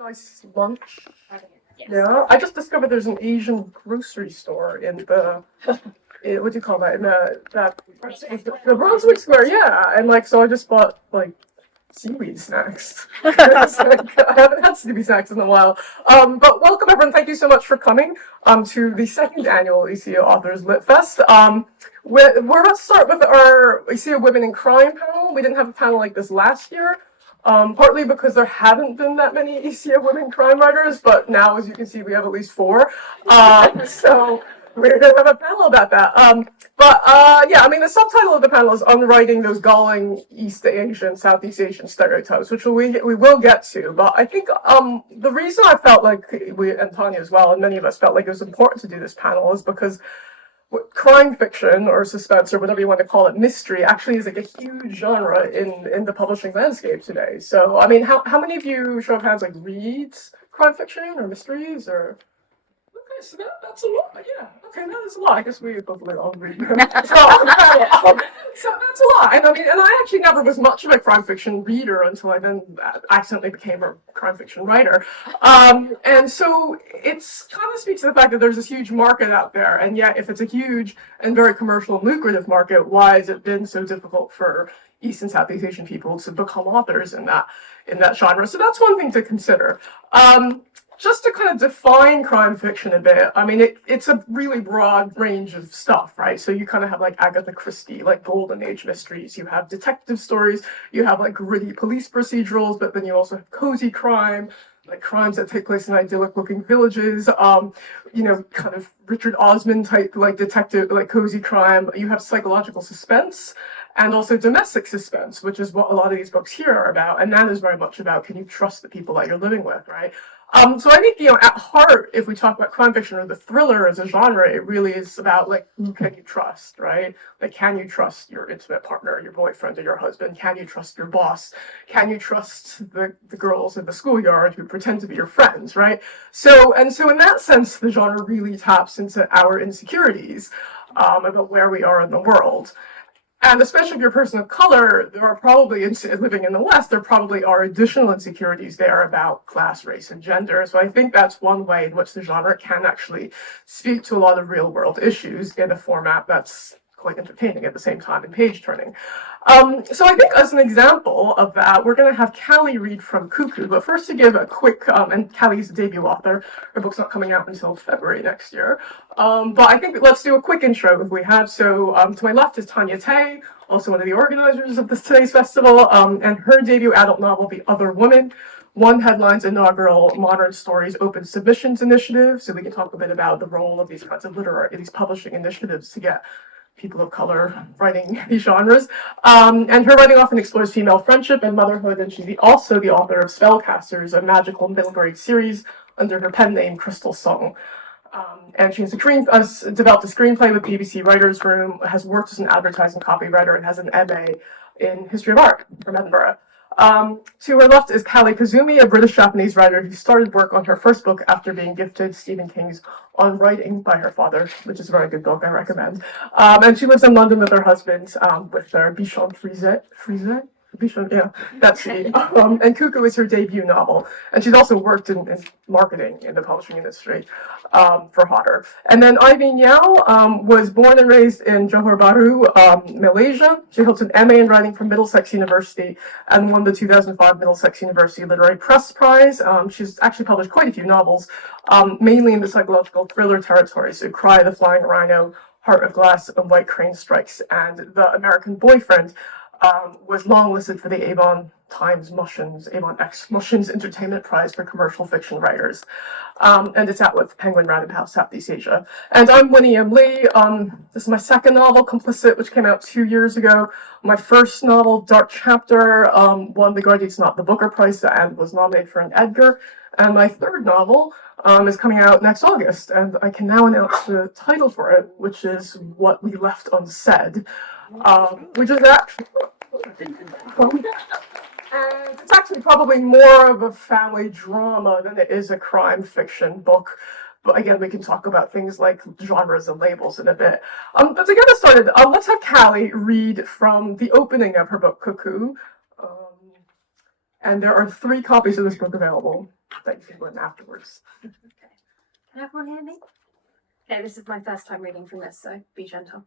Nice lunch. Yes. Yeah, I just discovered there's an Asian grocery store in the what do you call that? In the Brunswick Square. Yeah, and like so I just bought like seaweed snacks. It's like, I haven't had seaweed snacks in a while. But welcome everyone. Thank you so much for coming to the second annual ECO Authors Lit Fest. We're about to start with our ECO Women in Crime panel. We didn't have a panel like this last year. Partly because there haven't been that many ECO women crime writers, but now, as you can see, we have at least four. So we're going to have a panel about that. Yeah, I mean, the subtitle of the panel is Unwriting Those Galling East Asian, Southeast Asian Stereotypes, which we will get to. But I think the reason I felt like we, and Tanya as well, and many of us felt like it was important to do this panel is because crime fiction or suspense or whatever you want to call it, mystery, actually is like a huge genre in the publishing landscape today. So, I mean, how many of you, show of hands, like reads crime fiction or mysteries or? Okay, so that's a lot. Yeah. Okay, that is a lot. I guess we both all read. So that's a lot. And I mean, and I actually never was much of a crime fiction reader until I then accidentally became a crime fiction writer. And so it's kind of speaks to the fact that there's this huge market out there. And yet, if it's a huge and very commercial and lucrative market, why has it been so difficult for East and Southeast Asian people to become authors in that genre? So that's one thing to consider. Just to kind of define crime fiction a bit, I mean, it's a really broad range of stuff, right? So you kind of have like Agatha Christie, like Golden Age mysteries. You have detective stories. You have like gritty police procedurals, but then you also have cozy crime, like crimes that take place in idyllic-looking villages. You know, kind of Richard Osman type, like detective, like cozy crime. You have psychological suspense. And also domestic suspense, which is what a lot of these books here are about. And that is very much about, can you trust the people that you're living with, right? So I think, you know, at heart, if we talk about crime fiction or the thriller as a genre, it really is about, like, who can you trust, right? Like, can you trust your intimate partner, your boyfriend or your husband? Can you trust your boss? Can you trust the girls in the schoolyard who pretend to be your friends, right? So in that sense, the genre really taps into our insecurities about where we are in the world. And especially if you're a person of color, there are probably, living in the West, there probably are additional insecurities there about class, race, and gender. So I think that's one way in which the genre can actually speak to a lot of real world issues in a format that's quite entertaining at the same time and page turning. So I think as an example of that, we're going to have Callie read from Cuckoo. But first to give a quick, and Callie's a debut author. Her book's not coming out until February next year. But I think let's do a quick intro if we have. So to my left is Tanya Tay, also one of the organizers of today's festival, and her debut adult novel, The Other Woman, won Headline's inaugural Modern Stories Open Submissions Initiative. So we can talk a bit about the role of these kinds of these publishing initiatives to get people of color writing these genres. And her writing often explores female friendship and motherhood, and she's also the author of Spellcasters, a magical middle grade series under her pen name Crystal Song. And she has developed a screenplay with BBC Writers' Room, has worked as an advertising copywriter, and has an MA in History of Art from Edinburgh. To her left is Callie Kazumi, a British-Japanese writer who started work on her first book after being gifted Stephen King's On Writing by her father, which is a very good book, I recommend. And she lives in London with her husband, with their Bichon Frise? Bichon, yeah, that's she. And Cuckoo is her debut novel. And she's also worked in marketing in the publishing industry for Hodder. And then Ivy Niao was born and raised in Johor Bahru, Malaysia. She holds an MA in writing from Middlesex University and won the 2005 Middlesex University Literary Press Prize. She's actually published quite a few novels, mainly in the psychological thriller territory. So Cry, The Flying Rhino, Heart of Glass, and White Crane Strikes. And The American Boyfriend was longlisted for the Avon Times Avon X Mushins Entertainment Prize for Commercial Fiction Writers. And it's out with Penguin Random House Southeast Asia. And I'm Winnie M. Lee. This is my second novel, Complicit, which came out 2 years ago. My first novel, Dark Chapter, won the Guardian's Not the Booker Prize and was nominated for an Edgar. And my third novel is coming out next August, and I can now announce the title for it, which is What We Left Unsaid, which is actually... And it's actually probably more of a family drama than it is a crime fiction book. But again, we can talk about things like genres and labels in a bit. But to get us started, let's have Callie read from the opening of her book, Cuckoo. And there are 3 copies of this book available. that you can learn afterwards. Okay. Can everyone hear me? Okay, this is my first time reading from this, so be gentle.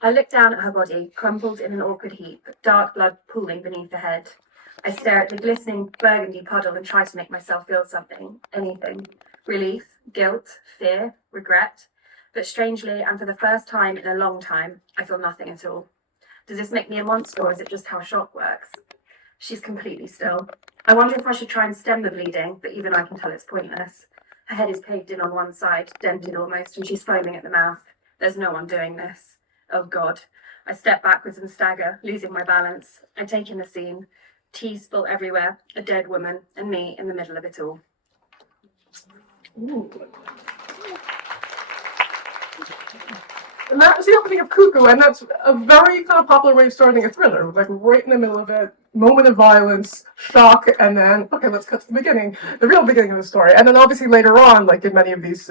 I looked down at her body, crumpled in an awkward heap, dark blood pooling beneath the head. I stare at the glistening burgundy puddle and try to make myself feel something, anything. Relief, guilt, fear, regret. But strangely, and for the first time in a long time, I feel nothing at all. Does this make me a monster, or is it just how shock works? She's completely still. I wonder if I should try and stem the bleeding, but even I can tell it's pointless. Her head is caved in on one side, dented almost, and she's foaming at the mouth. There's no one doing this. Oh God. I step backwards and stagger, losing my balance. I take in the scene. Tea spilt everywhere, a dead woman, and me in the middle of it all. Ooh. And that was the opening of Cuckoo, and that's a very kind of popular way of starting a thriller, like right in the middle of it, moment of violence, shock, and then okay, let's cut to the beginning, the real beginning of the story, and then obviously later on, like in many of these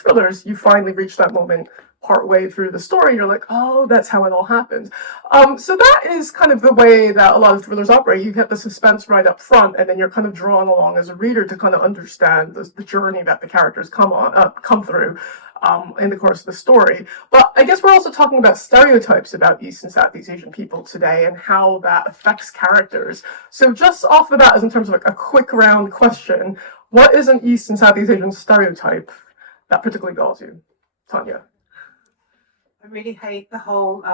thrillers, you finally reach that moment partway through the story. You're like, oh, that's how it all happened. So that is kind of the way that a lot of thrillers operate. You get the suspense right up front, and then you're kind of drawn along as a reader to kind of understand the journey that the characters come through. In the course of the story. But I guess we're also talking about stereotypes about East and Southeast Asian people today and how that affects characters. So just off the bat, as in terms of like a quick round question, what is an East and Southeast Asian stereotype that particularly galls you? Tanya? I really hate the whole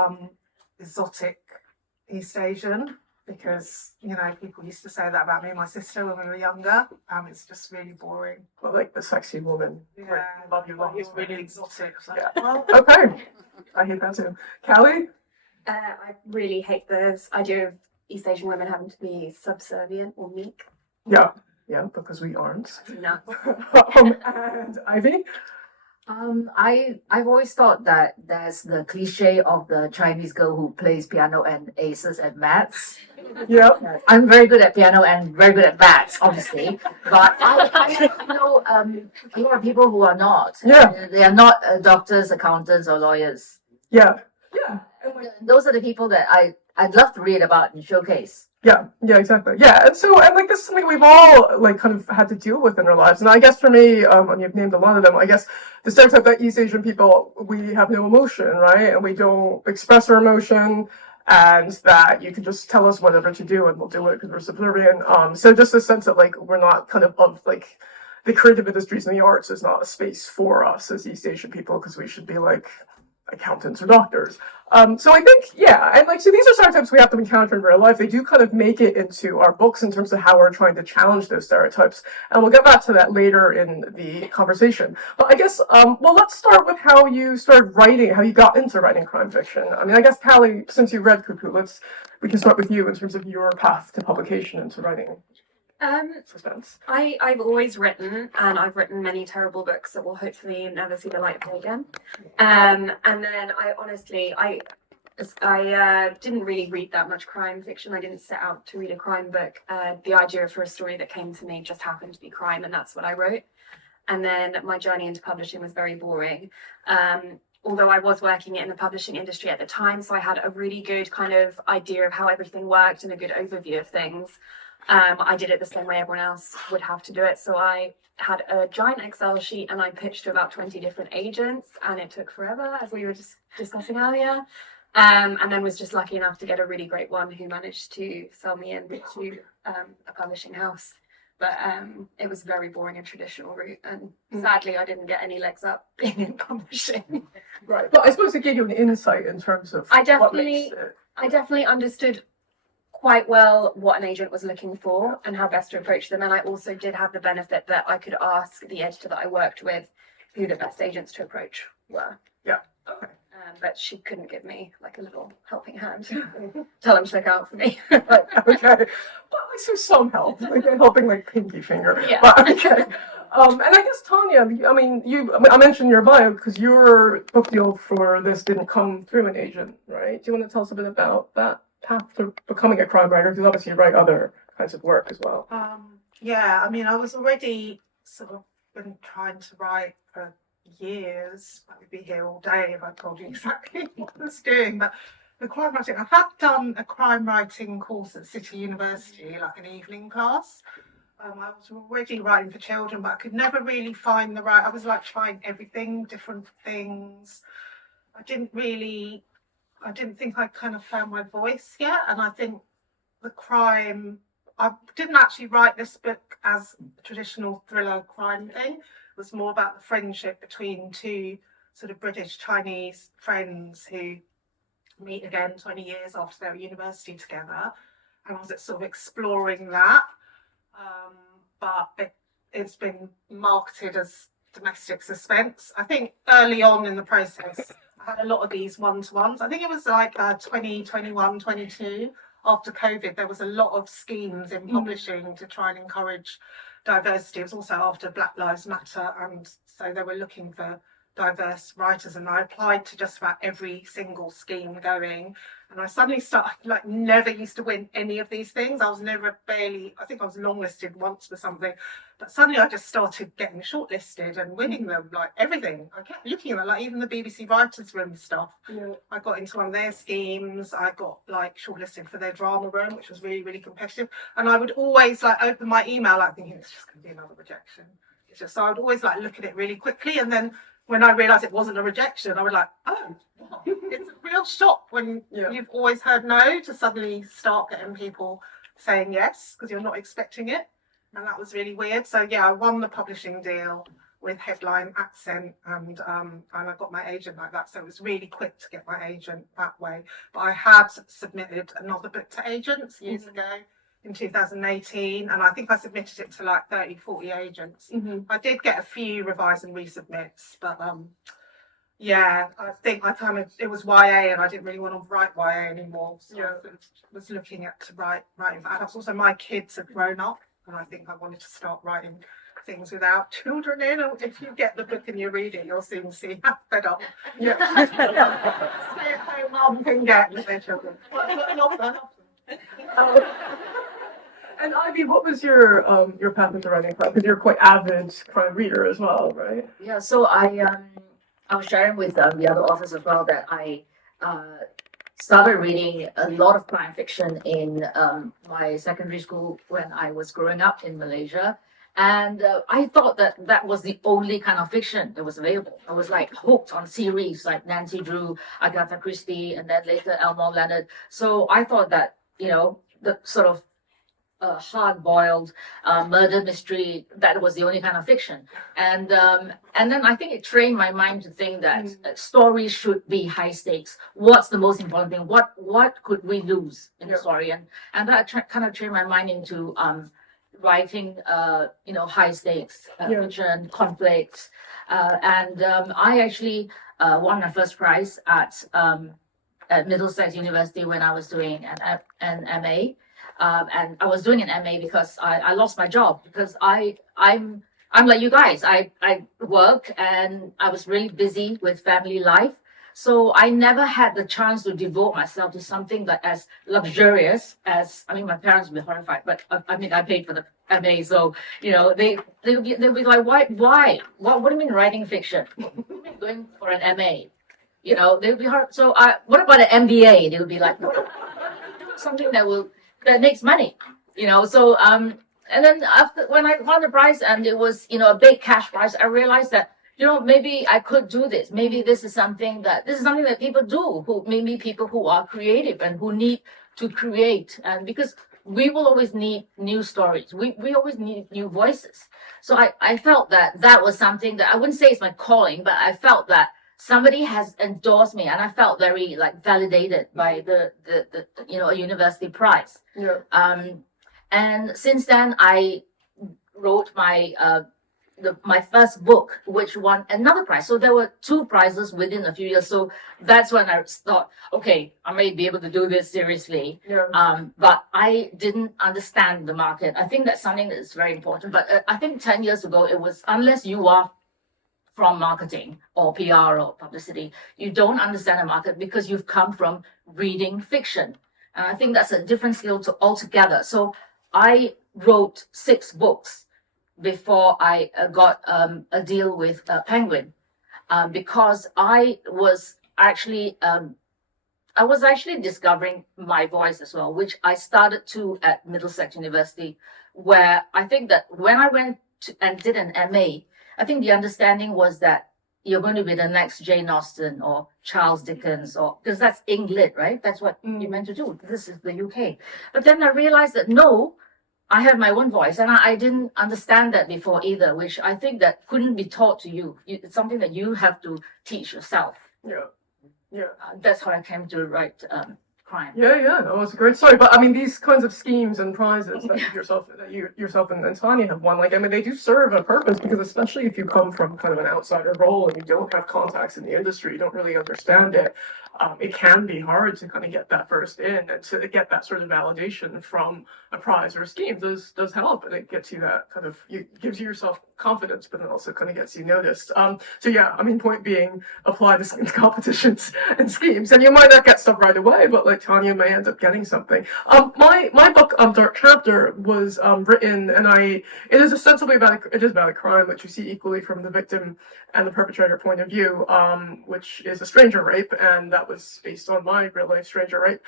exotic East Asian because, people used to say that about me and my sister when we were younger. It's just really boring. Well, like the sexy woman. Yeah, Right. Love you, love you. it's really exotic. So. Yeah. Well, Okay. I hate that too. Callie? I really hate this idea of East Asian women having to be subservient or meek. Yeah. Yeah, because we aren't. No. And Ivy? I've always thought that there's the cliche of the Chinese girl who plays piano and aces at maths. Yeah. I'm very good at piano and very good at maths, obviously. But I know a lot of people who are not. Yeah. They are not doctors, accountants, or lawyers. Yeah. Yeah. And like, Those are the people that I'd love to read about and showcase. yeah, exactly. Yeah, and like this is something we've all like kind of had to deal with in our lives. And I guess for me, and you've named a lot of them, I guess the stereotype that East Asian people, we have no emotion, right? And we don't express our emotion, and that you can just tell us whatever to do and we'll do it because we're subservient. So just the sense that like we're not kind of like the creative industries and the arts is not a space for us as East Asian people because we should be like accountants or doctors. So I think, yeah, and like, so these are stereotypes we have to encounter in real life. They do kind of make it into our books in terms of how we're trying to challenge those stereotypes. And we'll get back to that later in the conversation. But I guess, well, let's start with how you started writing, how you got into writing crime fiction. I mean, I guess, Callie, since you read Cuckoo, we can start with you in terms of your path to publication into writing suspense. I've always written, and I've written many terrible books that will hopefully never see the light of day again. And then I didn't really read that much crime fiction. I didn't set out to read a crime book. The idea for a story that came to me just happened to be crime, and that's what I wrote. And then my journey into publishing was very boring. Although I was working in the publishing industry at the time, so I had a really good kind of idea of how everything worked and a good overview of things. I did it the same way everyone else would have to do it. So I had a giant Excel sheet and I pitched to about 20 different agents, and it took forever, as we were just discussing earlier. And then was just lucky enough to get a really great one who managed to sell me into a publishing house. But it was a very boring and traditional route, and sadly I didn't get any legs up being in publishing. Right. But I suppose it gave you an insight in terms of I what makes it. definitely understood quite well what an agent was looking for and how best to approach them. And I also did have the benefit that I could ask the editor that I worked with who the best agents to approach were. Yeah. Okay. But she couldn't give me like a little helping hand. Tell them to look out for me. Okay. Well, at least there's some help, like helping like pinky finger. Yeah. But, okay. And I guess Tanya, I mean, I mentioned your bio because your book deal for this didn't come through an agent, right? Do you want to tell us a bit about that path to becoming a crime writer? Because obviously you write other kinds of work as well. yeah, I mean, I was already sort of been trying to write for years. I would be here all day if I told you exactly what I was doing. But the crime writing, I had done a crime writing course at City University, like an evening class. I was already writing for children, but I could never really find the right. I was like trying everything, different things. I didn't think I kind of found my voice yet. And I think the crime, I didn't actually write this book as a traditional thriller crime thing. It was more about the friendship between two sort of British Chinese friends who meet again 20 years after their university together. And I was sort of exploring that. But it's been marketed as domestic suspense. I think early on in the process, I had a lot of these one-to-ones. I think it was like 2021, 22. After COVID, there was a lot of schemes in publishing to try and encourage diversity. It was also after Black Lives Matter, and so they were looking for diverse writers, and I applied to just about every single scheme going, and I suddenly started, like, never used to win any of these things. I was never barely, I think I was longlisted once for something, but suddenly I just started getting shortlisted and winning them, like everything. I kept looking at them, like even the BBC Writers' Room stuff. Yeah. I got into one of their schemes. I got like shortlisted for their drama room, which was really, really competitive. And I would always like open my email, like thinking it's just going to be another rejection. It's just, so I would always like look at it really quickly, and then when I realised it wasn't a rejection, I was like, oh, it's a real shock when you've always heard no to suddenly start getting people saying yes because you're not expecting it. And that was really weird. So yeah, I won the publishing deal with Headline Accent, and I got my agent like that. So it was really quick to get my agent that way. But I had submitted another book to agents years ago in 2018, and I think I submitted it to like 30, 40 agents. I did get a few revise and resubmits, but yeah, I think it was YA, and I didn't really want to write YA anymore. So I was looking at writing for adults. Also, my kids have grown up, and I think I wanted to start writing things without children in. And if you get the book and you read it, you'll soon see how fed up. Stay-at-home mum can get with their children. I love them. And Ivy, what was your path into writing crime? Because you're quite avid crime reader as well, right? Yeah, so I was sharing with the other authors as well that I started reading a lot of crime fiction in my secondary school when I was growing up in Malaysia. And I thought that was the only kind of fiction that was available. I was like hooked on series like Nancy Drew, Agatha Christie, and then later Elmore Leonard. So I thought that, the sort of hard-boiled murder mystery, that was the only kind of fiction. And then I think it trained my mind to think that stories should be high stakes. What's the most important thing? What could we lose in the story? And that kind of trained my mind into writing high stakes fiction, conflicts. I actually won my first prize at Middlesex University when I was doing an MA. And I was doing an MA because I lost my job because I'm like you guys. I work and I was really busy with family life. So I never had the chance to devote myself to something that as luxurious as, my parents would be horrified, but I paid for the MA. So, they'll be like, why? What do you mean writing fiction? What do you mean going for an MA? They'll be hard. So what about an MBA? They'll be like, something that makes money, So and then after when I won the prize and it was a big cash prize, I realized that maybe I could do this. Maybe this is something that people do. Maybe people who are creative and who need to create, and because we will always need new stories. We always need new voices. So I felt that was something that I wouldn't say it's my calling, but I felt that somebody has endorsed me, and I felt very validated by the a university prize. Yeah. And since then I wrote my first book, which won another prize. So there were 2 prizes within a few years. So that's when I thought, okay, I may be able to do this seriously. Yeah. But I didn't understand the market. I think that's something that's very important. But I think 10 years ago, it was, unless you are from marketing or PR or publicity, you don't understand the market because you've come from reading fiction. And I think that's a different skill altogether. So I wrote 6 books before I got a deal with Penguin, because I was actually discovering my voice as well, which I started to at Middlesex University where I think that when I went to, and did an MA, I think the understanding was that you're going to be the next Jane Austen or Charles Dickens, or because that's England, right? That's what you're meant to do. This is the UK. But then I realized that no, I have my own voice, and I didn't understand that before either, which I think that couldn't be taught to you. It's something that you have to teach yourself. Yeah. Yeah. That's how I came to write crime. Yeah, no, it's a great story. But I mean, these kinds of schemes and prizes that you yourself and Tanya have won, like, I mean, they do serve a purpose because especially if you come from kind of an outsider role and you don't have contacts in the industry, you don't really understand it. It can be hard to kind of get that first in and to get that sort of validation from a prize or a scheme does help, and it gets you that kind of gives you yourself confidence, but then also kind of gets you noticed. So yeah, I mean, point being, apply this in competitions and schemes, and you might not get stuff right away, but like Tanya may end up getting something. My book, Dark Chapter, was written, and it is ostensibly about a crime, which you see equally from the victim and the perpetrator point of view, which is a stranger rape, and that was based on my real life stranger rape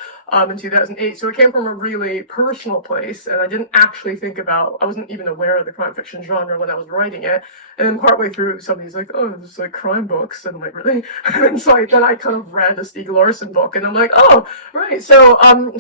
in 2008. So it came from a really personal place, and I didn't actually I wasn't even aware of the crime fiction genre when I was writing it. And then partway through, somebody's like, "Oh, there's like crime books," and I'm like, "Really?" And so then I kind of read a Stieg Larsson book, and I'm like, "Oh, right." So then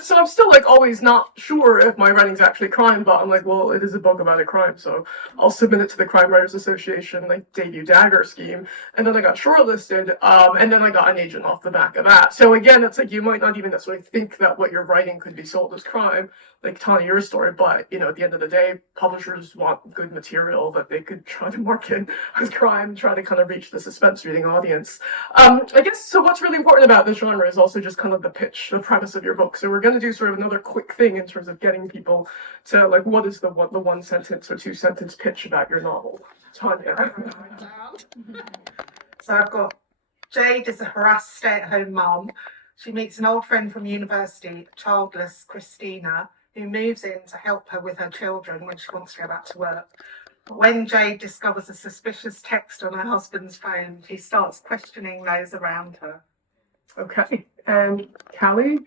so I'm still like always not sure if my writing's actually crime, but I'm like, well, it is a book about a crime, so I'll submit it to the Crime Writers Association, like debut dagger scheme. And then I got shortlisted, and then I got an agent off the back of that. So again, it's like you might not even necessarily think that what you're writing could be sold as crime, like Tanya, your story, but you know, at the end of the day, publishers want good material that they could try to market as crime, try to kind of reach the suspense reading audience. I guess so. What's really important about this genre is also just kind of the pitch, the premise of your book. So we're going to do sort of another quick thing in terms of getting people to like, what is the one sentence or two sentence pitch about your novel, Tanya? So I've got Jade is a harassed stay-at-home mum. She meets an old friend from university, childless Christina, who moves in to help her with her children when she wants to go back to work. But when Jade discovers a suspicious text on her husband's phone, she starts questioning those around her. Okay, and Callie?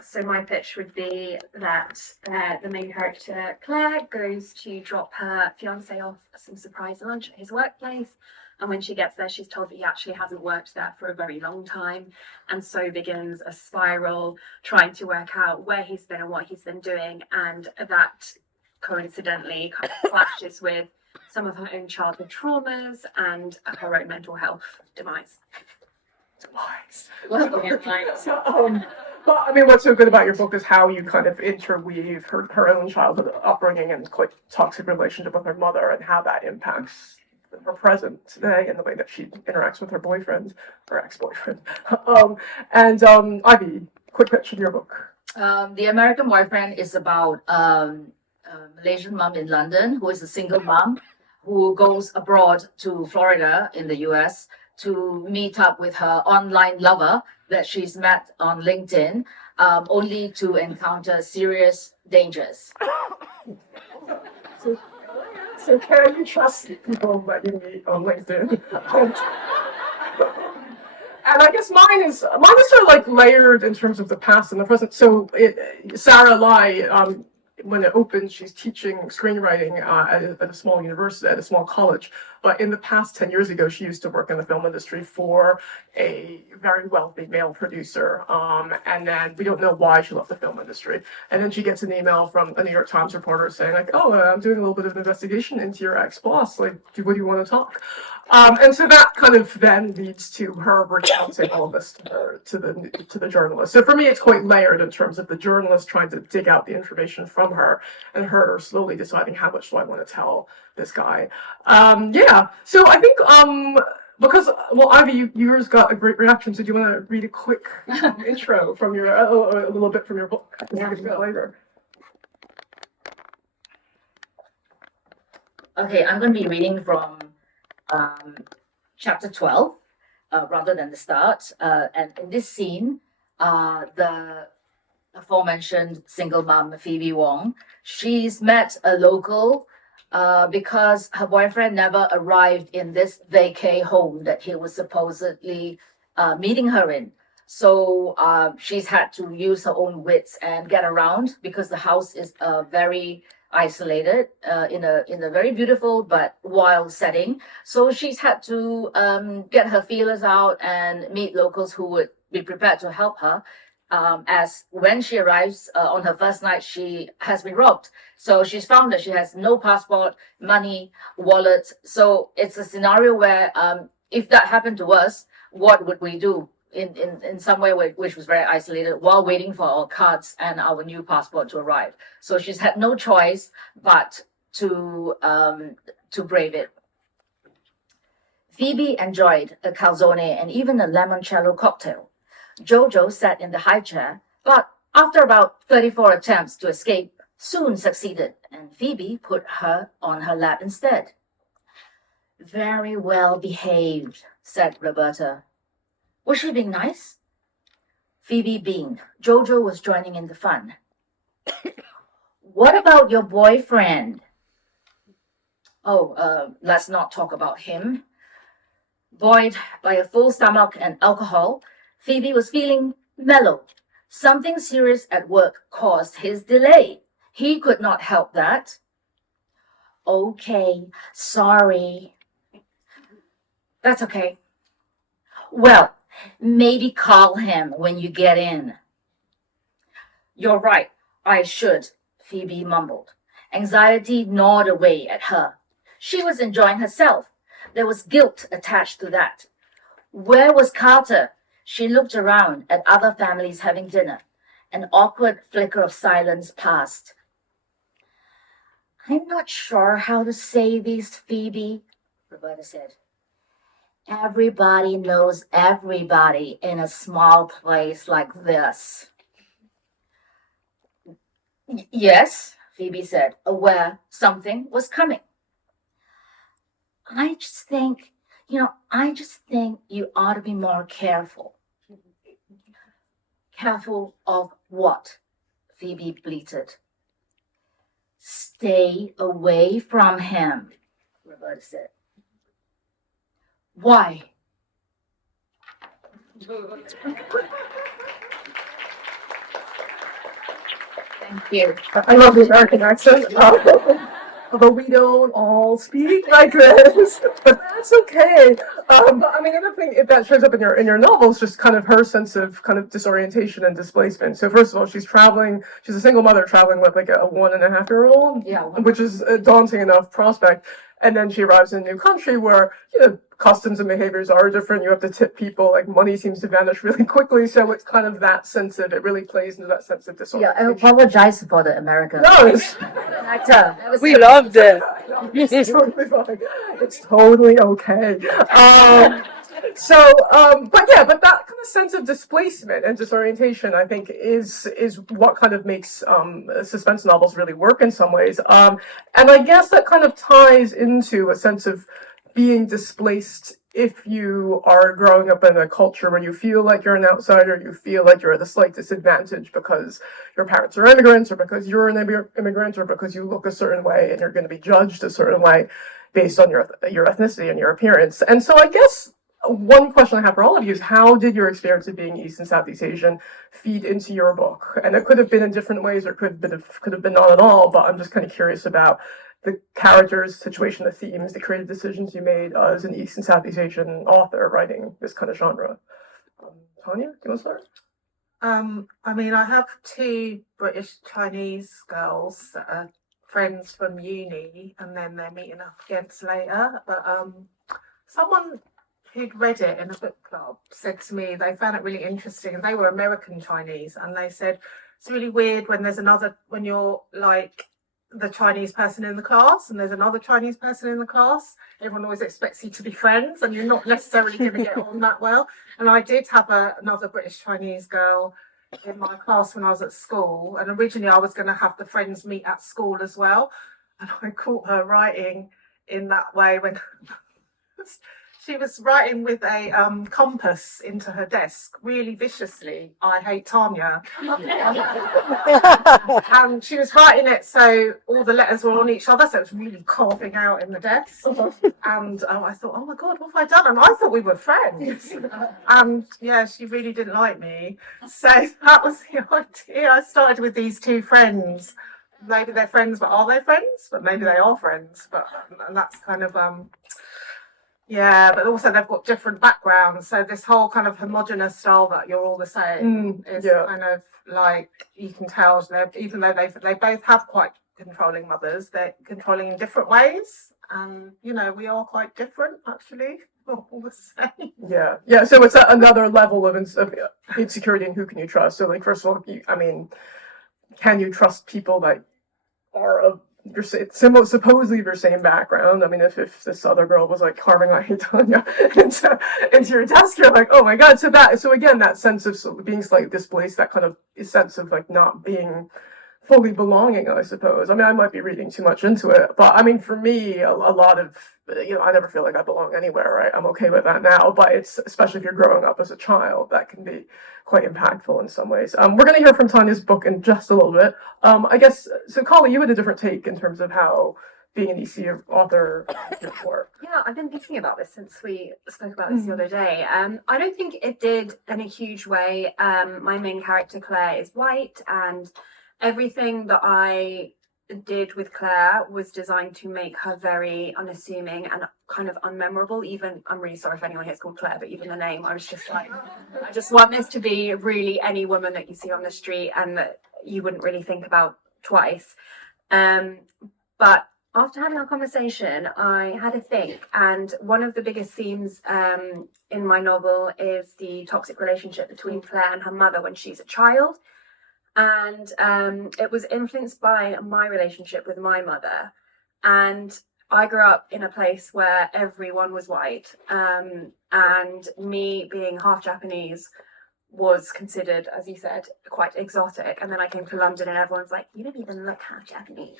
So my pitch would be that the main character, Claire, goes to drop her fiance off some surprise lunch at his workplace. And when she gets there, she's told that he actually hasn't worked there for a very long time. And so begins a spiral trying to work out where he's been and what he's been doing. And that coincidentally kind of clashes with some of her own childhood traumas and her own mental health demise. But I mean, what's so good about your book is how you kind of interweave her own childhood upbringing and quite toxic relationship with her mother and how that impacts her present today and the way that she interacts with her boyfriend or ex-boyfriend. Ivy, quick pitch of your book. The American Boyfriend is about a Malaysian mom in London who is a single mom who goes abroad to Florida in the US to meet up with her online lover that she's met on LinkedIn, only to encounter serious dangers. So can you trust people that you meet on LinkedIn? And I guess mine is sort of like layered in terms of the past and the present. So Sarah Lai, when it opens, she's teaching screenwriting at a small university, at a small college. But in the past, 10 years ago, she used to work in the film industry for a very wealthy male producer. And then we don't know why she left the film industry. And then she gets an email from a New York Times reporter saying like, "Oh, I'm doing a little bit of an investigation into your ex-boss. Like, what do you want to talk?" And so that kind of then leads to her recounting all this to the journalist. So for me, it's quite layered in terms of the journalist trying to dig out the information from her and her slowly deciding how much do I want to tell this guy. Yeah. So I think because Ivy, yours got a great reaction. So do you want to read a quick intro from your a little bit from your book? Yeah, sure. Later. Okay, I'm going to be reading from chapter 12 rather than the start. And in this scene, the aforementioned single mom, Phoebe Wong, she's met a local because her boyfriend never arrived in this vacay home that he was supposedly meeting her in. So she's had to use her own wits and get around because the house is very isolated in a very beautiful but wild setting. So she's had to get her feelers out and meet locals who would be prepared to help her. As when she arrives on her first night, she has been robbed. So she's found that she has no passport, money, wallet. So it's a scenario where if that happened to us, what would we do in some way which was very isolated while waiting for our cards and our new passport to arrive? So she's had no choice but to brave it. Phoebe enjoyed a calzone and even a limoncello cocktail. Jojo sat in the high chair, but after about 34 attempts to escape, soon succeeded, and Phoebe put her on her lap instead. Very well behaved, said Roberta. Was she being nice? Phoebe beamed. Jojo was joining in the fun. What about your boyfriend? Oh, let's not talk about him. Buoyed by a full stomach and alcohol, Phoebe was feeling mellow. Something serious at work caused his delay. He could not help that. Okay, sorry. That's okay. Well, maybe call him when you get in. You're right, I should, Phoebe mumbled. Anxiety gnawed away at her. She was enjoying herself. There was guilt attached to that. Where was Carter? She looked around at other families having dinner. An awkward flicker of silence passed. I'm not sure how to say this, Phoebe, Roberta said. Everybody knows everybody in a small place like this. Yes, Phoebe said, aware something was coming. I just think you ought to be more careful. Careful of what? Phoebe bleated. Stay away from him, Roberta said. Why? Thank you. I love the American accent. Although we don't all speak like this, but that's okay. But I mean, another thing that shows up in your novel is just kind of her sense of kind of disorientation and displacement. So first of all, she's traveling. She's a single mother traveling with like a 1.5-year-old, Yeah. which is a daunting enough prospect. And then she arrives in a new country where customs and behaviors are different. You have to tip people. Like money seems to vanish really quickly. So it's kind of that sense of it really plays into that sense of Yeah, disorientation. I apologize for the American No, it's, actor. We loved it. it's totally fine. It's totally okay. But that kind of sense of displacement and disorientation, I think, is what kind of makes suspense novels really work in some ways. And I guess that kind of ties into a sense of being displaced if you are growing up in a culture where you feel like you're an outsider, you feel like you're at a slight disadvantage because your parents are immigrants, or because you're an immigrant, or because you look a certain way and you're going to be judged a certain way based on your ethnicity and your appearance. And so I guess one question I have for all of you is, how did your experience of being East and Southeast Asian feed into your book? And it could have been in different ways, or could have been not at all, but I'm just kind of curious about the characters, situation, the themes, the creative decisions you made as an East and Southeast Asian author writing this kind of genre. Tanya, do you want to start? I mean, I have two British Chinese girls that are friends from uni, and then they're meeting up against later. But someone who'd read it in a book club said to me they found it really interesting, and they were American Chinese, and they said it's really weird when you're like the Chinese person in the class and there's another Chinese person in the class. Everyone always expects you to be friends, and you're not necessarily going to get on that well. And I did have another British Chinese girl in my class when I was at school, and originally I was going to have the friends meet at school as well, and I caught her writing in that way when She was writing with a compass into her desk, really viciously. I hate Tanya. And she was writing it so all the letters were on each other, so it was really carving out in the desk. And I thought, oh my God, what have I done? And I thought we were friends. And yeah, she really didn't like me. So that was the idea. I started with these two friends. Maybe they're friends, but are they friends? But maybe they are friends. But and that's kind of yeah, but also they've got different backgrounds. So this whole kind of homogenous style that you're all the same is yeah. kind of like you can tell they're, even though they both have quite controlling mothers, they're controlling in different ways. And you know, we are quite different actually. We're all the same. Yeah. So it's another level of insecurity and who can you trust. So like, first of all, I mean, can you trust people that are of your supposedly your same background? I mean, if this other girl was like carving out Tanya into your desk, you're like, oh my God. So again, that sense of being slightly displaced, that kind of sense of like not being fully belonging, I suppose. I mean, I might be reading too much into it, but I mean, for me, a lot of, I never feel like I belong anywhere, right? I'm okay with that now, but it's, especially if you're growing up as a child, that can be quite impactful in some ways. We're going to hear from Tanya's book in just a little bit. I guess, so Kali, you had a different take in terms of how being an EC author work. Yeah, I've been thinking about this since we spoke about this the other day. I don't think it did in a huge way. My main character, Claire, is white, and everything that I did with Claire was designed to make her very unassuming and kind of unmemorable. Even, I'm really sorry if anyone here is called Claire, but even the name, I was just like, I just want this to be really any woman that you see on the street and that you wouldn't really think about twice. But after having our conversation, I had a think, and one of the biggest themes in my novel is the toxic relationship between Claire and her mother when she's a child. And it was influenced by my relationship with my mother. And I grew up in a place where everyone was white, and me being half Japanese was considered, as you said, quite exotic. And then I came to London and everyone's like, you don't even look half Japanese.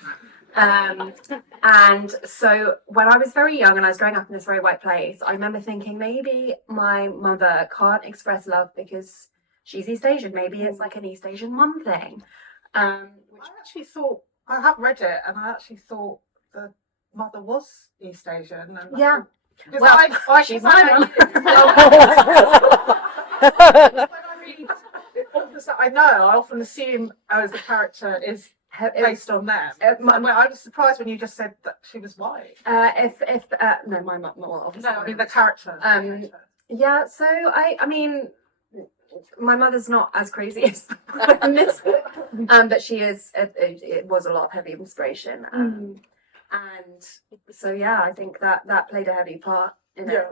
And so when I was very young and I was growing up in this very white place, I remember thinking maybe my mother can't express love because she's East Asian. Maybe it's like an East Asian mum thing. Which I actually thought, I have read it, and I actually thought the mother was East Asian. And yeah. Well, she's my mum. When I read authors that I know, I often assume the character is based on them. I was surprised when you just said that she was white. No, my mum, well, obviously. No, I mean the character. Yeah, so I mean, my mother's not as crazy as in this book, but she is. It was a lot of heavy inspiration, and so yeah, I think that played a heavy part in it.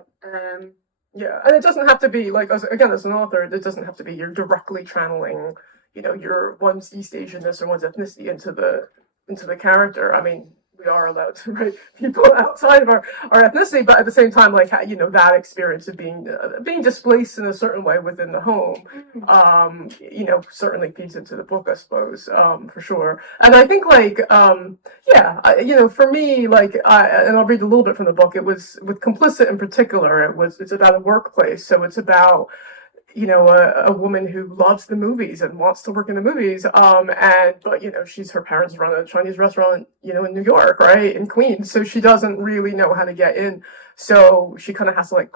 Yeah, and it doesn't have to be like, as an author, it doesn't have to be you're directly channeling, your one's East Asianness or one's ethnicity into the character. I mean, we are allowed to write people outside of our ethnicity, but at the same time, like, that experience of being displaced in a certain way within the home, certainly feeds into the book, I suppose, for sure. And I think, like, for me, like, and I'll read a little bit from the book. It was with Complicit in particular. It's about a workplace, so it's about a woman who loves the movies and wants to work in the movies. But her parents run a Chinese restaurant, in New York, right? In Queens. So she doesn't really know how to get in. So she kind of has to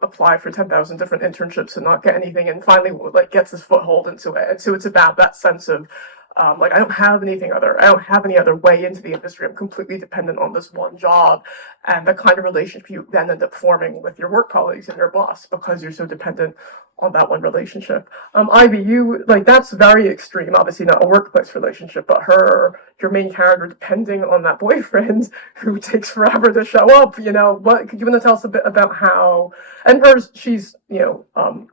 apply for 10,000 different internships and not get anything. And finally gets this foothold into it. And so it's about that sense of, I don't have any other way into the industry. I'm completely dependent on this one job, and the kind of relationship you then end up forming with your work colleagues and your boss because you're so dependent on that one relationship. Ivy, that's very extreme. Obviously not a workplace relationship, but your main character depending on that boyfriend who takes forever to show up. What could you want to tell us a bit about how? And she's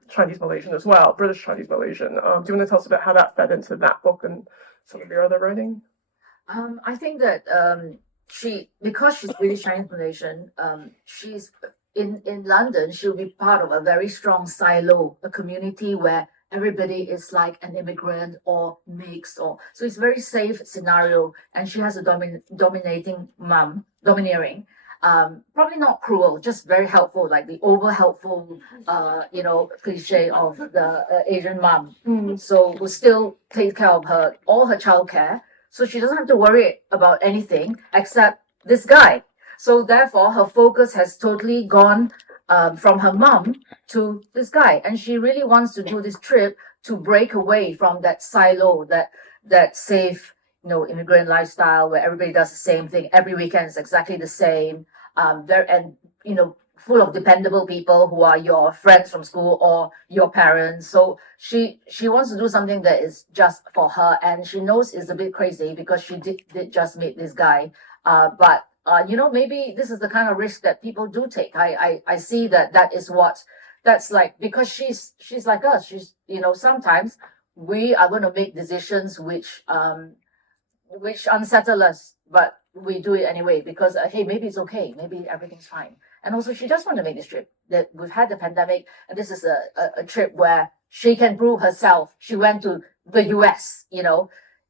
Chinese Malaysian as well, British Chinese Malaysian. Do you want to tell us about how that fed into that book and some of your other writing? I think that because she's British Chinese Malaysian, she's in London. She'll be part of a very strong silo, a community where everybody is like an immigrant or mixed, so it's a very safe scenario. And she has a domineering Probably not cruel, just very helpful, like the over helpful, cliche of the Asian mom. Mm. So who still takes care of her all her childcare, so she doesn't have to worry about anything except this guy. So therefore, her focus has totally gone from her mom to this guy, and she really wants to do this trip to break away from that silo, that safe, immigrant lifestyle where everybody does the same thing every weekend is exactly the same. Full of dependable people who are your friends from school or your parents. So she wants to do something that is just for her, and she knows it's a bit crazy because she did just meet this guy. But maybe this is the kind of risk that people do take. I see that is what that's like, because she's like us. She's, sometimes we are going to make decisions which unsettle us, but we do it anyway because hey, maybe it's okay, maybe everything's fine. And also, she just want to make this trip. That we've had the pandemic, and this is a trip where she can prove herself. She went to the US,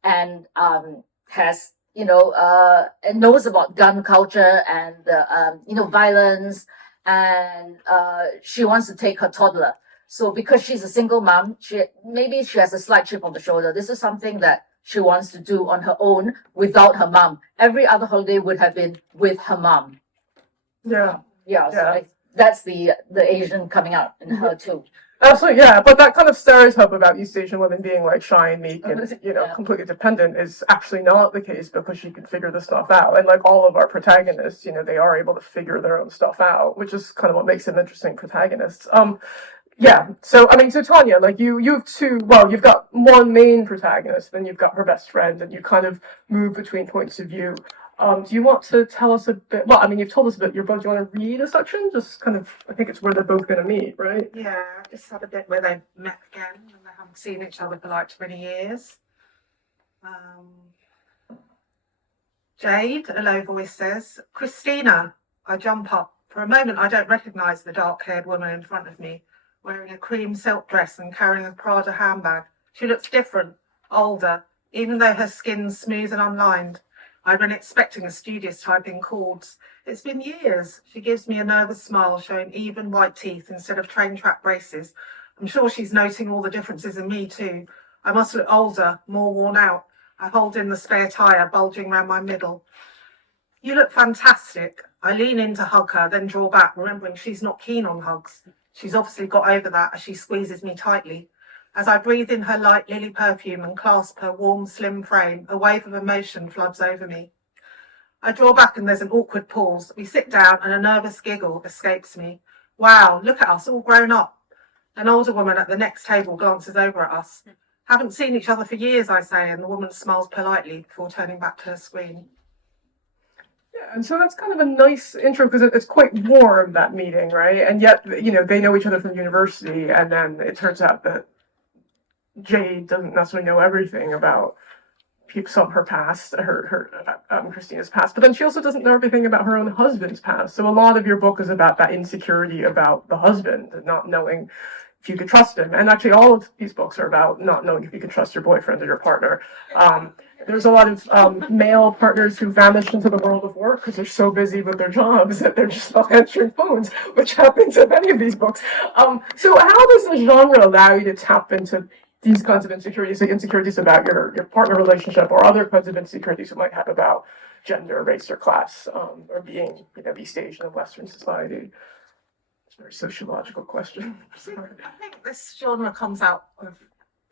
and has and knows about gun culture and violence, and she wants to take her toddler. So because she's a single mom, she has a slight chip on the shoulder. This is something that she wants to do on her own without her mom. Every other holiday would have been with her mom. Yeah. Yeah, so Yeah. that's the Asian coming out in her too. Absolutely, yeah. But that kind of stereotype about East Asian women being like shy and meek and Yeah. completely dependent is actually not the case, because she can figure this stuff out. And like all of our protagonists, they are able to figure their own stuff out, which is kind of what makes them interesting protagonists. Yeah. So I mean, so Tanya, like you have two. Well, you've got one main protagonist, then you've got her best friend, and you kind of move between points of view. Do you want to tell us a bit? Well, I mean, you've told us a bit. Do you want to read a section? Just kind of, I think it's where they're both going to meet, right? Yeah, just had a bit where they met again and they haven't seen each other for like 20 years. Jade, a low voice says, "Christina." I jump up. For a moment, I don't recognise the dark-haired woman in front of me, wearing a cream silk dress and carrying a Prada handbag. She looks different, older, even though her skin's smooth and unlined. I've been expecting a studious type in chords. It's been years. She gives me a nervous smile, showing even white teeth instead of train track braces. I'm sure she's noting all the differences in me too. I must look older, more worn out. I hold in the spare tyre, bulging round my middle. "You look fantastic." I lean in to hug her, then draw back, remembering she's not keen on hugs. She's obviously got over that as she squeezes me tightly. As I breathe in her light lily perfume and clasp her warm, slim frame, a wave of emotion floods over me. I draw back and there's an awkward pause. We sit down and a nervous giggle escapes me. "Wow, look at us, all grown up." An older woman at the next table glances over at us. "Haven't seen each other for years," I say, and the woman smiles politely before turning back to her screen. Yeah, and so that's kind of a nice intro, because it's quite warm, that meeting, right? And yet, they know each other from university, and then it turns out that Jade doesn't necessarily know everything about her past, Christina's past, but then she also doesn't know everything about her own husband's past. So a lot of your book is about that insecurity about the husband and not knowing if you could trust him. And actually, all of these books are about not knowing if you can trust your boyfriend or your partner. There's a lot of male partners who vanish into the world of work because they're so busy with their jobs that they're just not answering phones, which happens in many of these books. So how does the genre allow you to tap into these kinds of insecurities, the insecurities about your partner relationship, or other kinds of insecurities you might have about gender, race, or class, or being, East Asian in Western society? It's a very sociological question. I think this genre comes out of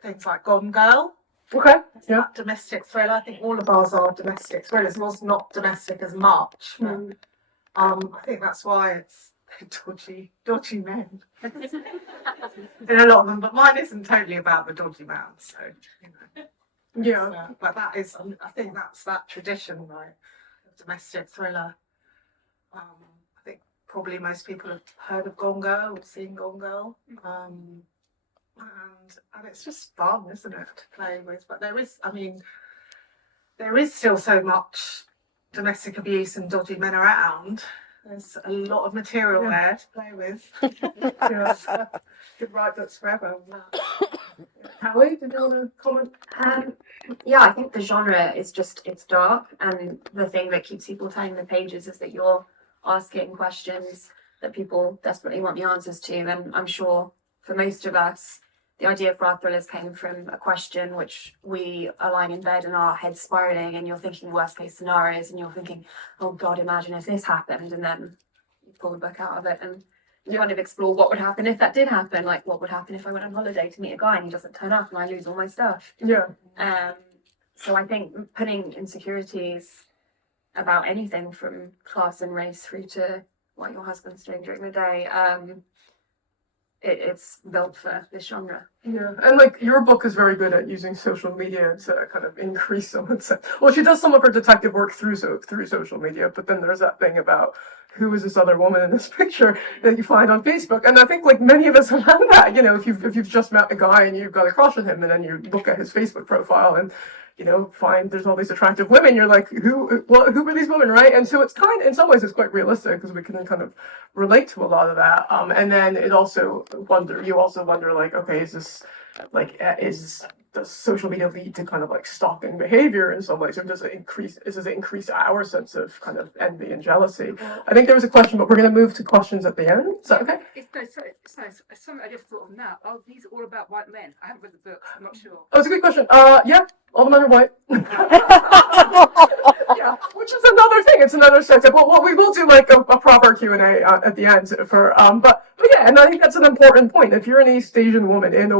things like Gone Girl. Okay. It's Yeah. that domestic thriller. I think all of ours are domestic thrillers. Was not domestic as much. But, I think that's why it's dodgy men. In a lot of them, but mine isn't totally about the dodgy man. So, Yeah. but that is, I think that's that tradition, right? Of domestic thriller. I think probably most people have heard of Gone Girl or seen Gone Girl. And it's just fun, isn't it, to play with? But there is still so much domestic abuse and dodgy men around. There's a lot of material there to play with. Yeah. Could write books forever on that. Hallie, did you want to comment? Yeah, I think the genre is it's dark, and the thing that keeps people turning the pages is that you're asking questions that people desperately want the answers to. And I'm sure for most of us, the idea for our thrillers came from a question which we are lying in bed and our heads spiraling, and you're thinking worst case scenarios, and you're thinking, oh God, imagine if this happened, and then you pull the book out of it and you kind of explore what would happen if that did happen. Like, what would happen if I went on holiday to meet a guy and he doesn't turn up and I lose all my stuff? Yeah. So I think putting insecurities about anything from class and race through to what your husband's doing during the day, it's built for this genre. Yeah, and like your book is very good at using social media to kind of increase someone's. Well, she does some of her detective work through social media, but then there's that thing about who is this other woman in this picture that you find on Facebook, and I think like many of us have done that. You know, if you've just met a guy and you've got a crush on him, and then you look at his Facebook profile and find there's all these attractive women. You're like, who are these women, right? And so it's kind of, in some ways, it's quite realistic because we can kind of relate to a lot of that. And then you also wonder, like, okay, does social media lead to kind of like stalking behavior in some ways, or does it increase our sense of kind of envy and jealousy? I think there was a question, but we're going to move to questions at the end. Is that okay? It's something I just thought of now. Oh, these are all about white men. I haven't read the books. I'm not sure. Oh, it's a good question. Yeah, all the men are white. Yeah, which is another thing. It's another sense of, well, we will do like a proper Q&A at the end for, but yeah, and I think that's an important point. If you're an East Asian woman in a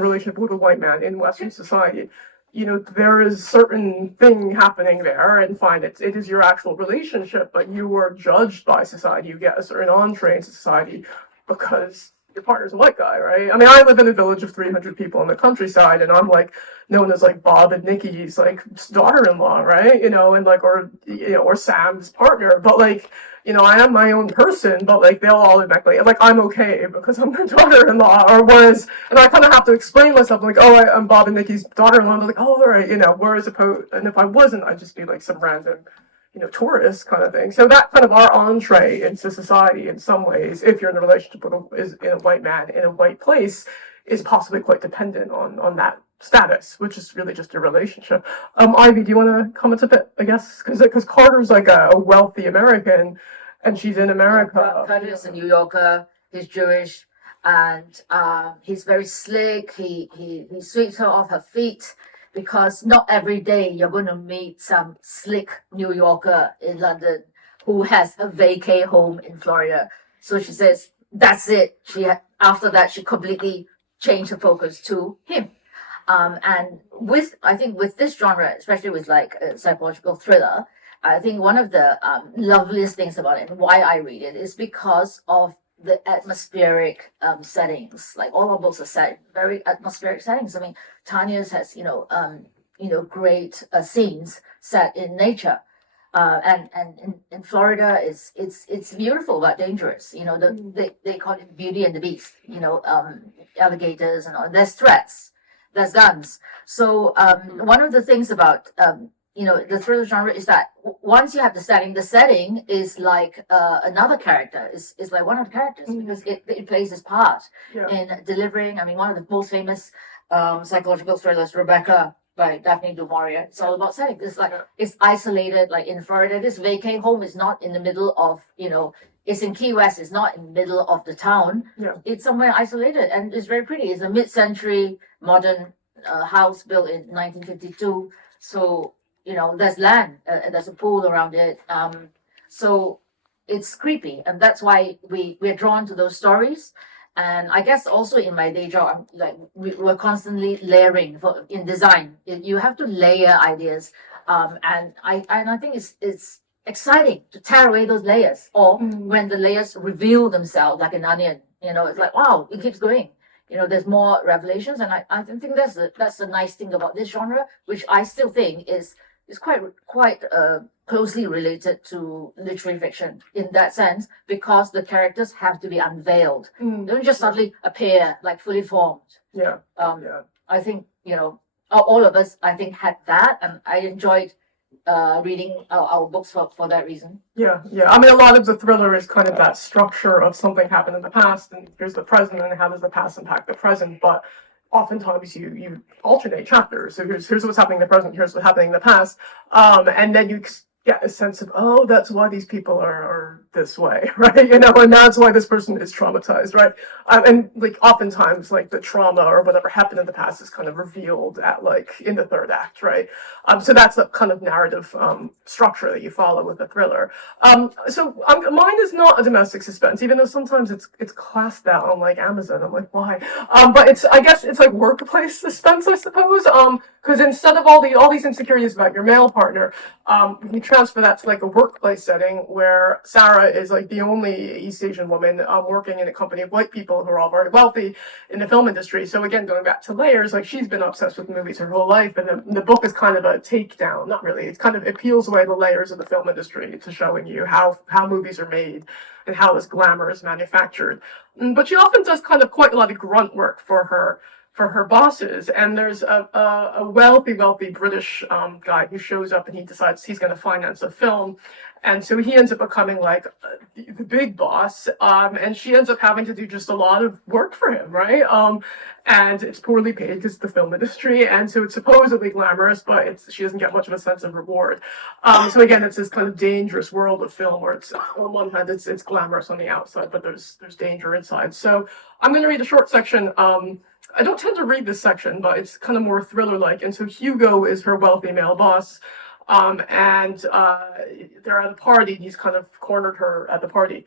relationship with a white man in Western society, there is certain thing happening there, and fine, it is your actual relationship, but you are judged by society. You get a certain entree into society because your partner's a white guy, right? I mean, I live in a village of 300 people in the countryside, and I'm like known as like Bob and Nikki's like daughter-in-law, right? And like, or Sam's partner, but like, I am my own person, but like they'll all automatically like I'm okay because I'm their daughter-in-law, and I kind of have to explain myself like, oh, I'm Bob and Nikki's daughter-in-law. And they're like, oh, all right, and if I wasn't, I'd just be like some random tourist kind of thing. So that kind of our entree into society in some ways, if you're in a relationship with a white man in a white place, is possibly quite dependent on that status, which is really just a relationship. Ivy, do you want to comment a bit, I guess? Because Carter's like a wealthy American, and she's in America. Carter is a New Yorker, he's Jewish, and he's very slick. He sweeps her off her feet, because not every day you're going to meet some slick New Yorker in London who has a vacay home in Florida. So she says, that's it. After that, she completely changed her focus to him. And I think with this genre, especially with like a psychological thriller, I think one of the loveliest things about it and why I read it is because of the atmospheric settings. Like all our books are set in very atmospheric settings. I mean, Tanya's has great scenes set in nature, and in Florida it's beautiful but dangerous. They call it Beauty and the Beast. Alligators and all. There's threats, there's guns. So one of the things about the thriller genre is that once you have the setting is like another character, is like one of the characters, because it plays its part in delivering. I mean, one of the most famous psychological thrillers, Rebecca by Daphne du Maurier, it's all about setting. It's like it's isolated, like in Florida. This vacay home is not in the middle of, it's in Key West, it's not in the middle of the town. Yeah. It's somewhere isolated, and it's very pretty. It's a mid-century modern house built in 1952. So there's land, there's a pool around it. So it's creepy, and that's why we're drawn to those stories. And I guess also in my day job, we're constantly layering in design. You have to layer ideas, and I think it's exciting to tear away those layers, or when the layers reveal themselves like an onion. It's like, wow, it keeps going. There's more revelations, and I think that's the nice thing about this genre, which I still think is quite closely related to literary fiction in that sense, because the characters have to be unveiled. They don't just suddenly appear like fully formed. Yeah. I think all of us, I think, had that, and I enjoyed reading our books for that reason. Yeah. I mean, a lot of the thriller is kind of that structure of something happened in the past, and here's the present, and how does the past impact the present? But oftentimes you alternate chapters. So here's what's happening in the present, here's what's happening in the past, and then you get a sense of, oh, that's why these people are this way, right? You know, and that's why this person is traumatized, right? And like oftentimes, like the trauma or whatever happened in the past is kind of revealed at like in the third act, right? So that's the kind of narrative structure that you follow with a thriller. Mine is not a domestic suspense, even though sometimes it's classed that on like Amazon. I'm like, why? But I guess it's like workplace suspense, I suppose. Because instead of all these insecurities about your male partner, you transfer that to like a workplace setting where Sarah is like the only East Asian woman working in a company of white people who are all very wealthy in the film industry. So again, going back to layers, like she's been obsessed with movies her whole life, and the book is kind of a takedown. Not really. It's kind of it peels away the layers of the film industry to showing you how movies are made and how this glamour is manufactured. But she often does kind of quite a lot of grunt work for her bosses. And there's a wealthy British guy who shows up and he decides he's going to finance a film. And so he ends up becoming like the big boss. And she ends up having to do just a lot of work for him, right? And it's poorly paid because it's the film industry. And so it's supposedly glamorous, but she doesn't get much of a sense of reward. So again, it's this kind of dangerous world of film where it's on one hand, it's glamorous on the outside, but there's danger inside. So I'm going to read a short section. I don't tend to read this section, but it's kind of more thriller-like. And so Hugo is her wealthy male boss. And they're at a party, and he's kind of cornered her at the party.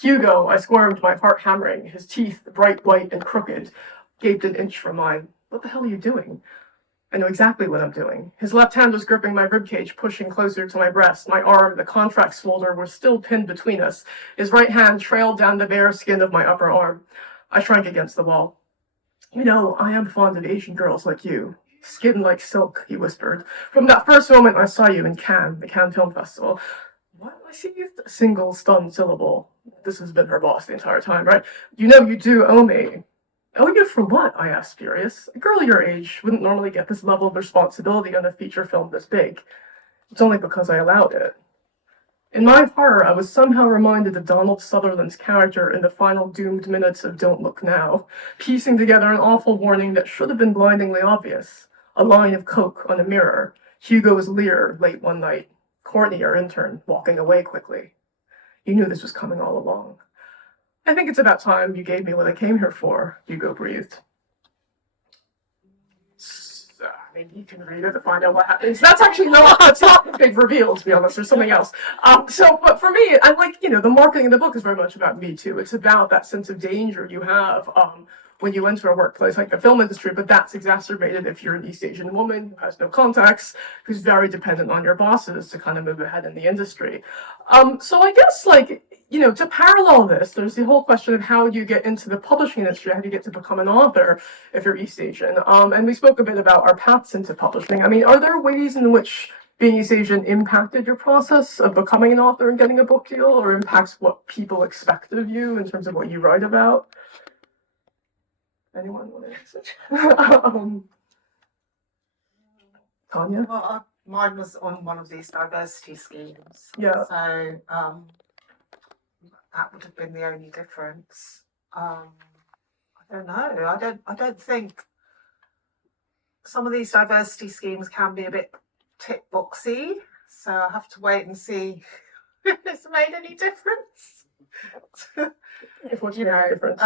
Hugo, I squirmed, my heart hammering, his teeth bright white and crooked, gaped an inch from mine. What the hell are you doing? I know exactly what I'm doing. His left hand was gripping my ribcage, pushing closer to my breast. My arm, the contracts folder, were still pinned between us. His right hand trailed down the bare skin of my upper arm. I shrank against the wall. You know, I am fond of Asian girls like you. Skin like silk, he whispered. From that first moment I saw you in Cannes, the Cannes Film Festival. Why do I see you? A single stunned syllable. This has been her boss the entire time, right? You know you do owe me. Owe you for what? I asked, furious. A girl your age wouldn't normally get this level of responsibility on a feature film this big. It's only because I allowed it. In my horror, I was somehow reminded of Donald Sutherland's character in the final doomed minutes of Don't Look Now, piecing together an awful warning that should have been blindingly obvious. A line of coke on a mirror. Hugo's leer late one night. Courtney, our intern, walking away quickly. You knew this was coming all along. I think it's about time you gave me what I came here for, Hugo breathed. I mean, you can read it to find out what happens. That's actually it's not a big reveal, to be honest. There's something else. But for me, I like, the marketing of the book is very much about me too. It's about that sense of danger you have when you enter a workplace like the film industry, but that's exacerbated if you're an East Asian woman who has no contacts, who's very dependent on your bosses to kind of move ahead in the industry. So I guess to parallel this, there's the whole question of how you get into the publishing industry, how do you get to become an author if you're East Asian? And we spoke a bit about our paths into publishing. I mean, are there ways in which being East Asian impacted your process of becoming an author and getting a book deal, or impacts what people expect of you in terms of what you write about? Anyone want to answer? Tanya? Well, mine was on one of these diversity schemes. Yeah. So that would have been the only difference. I don't know. I don't think some of these diversity schemes can be a bit tick boxy. So I have to wait and see if it's made any difference. If what's your difference?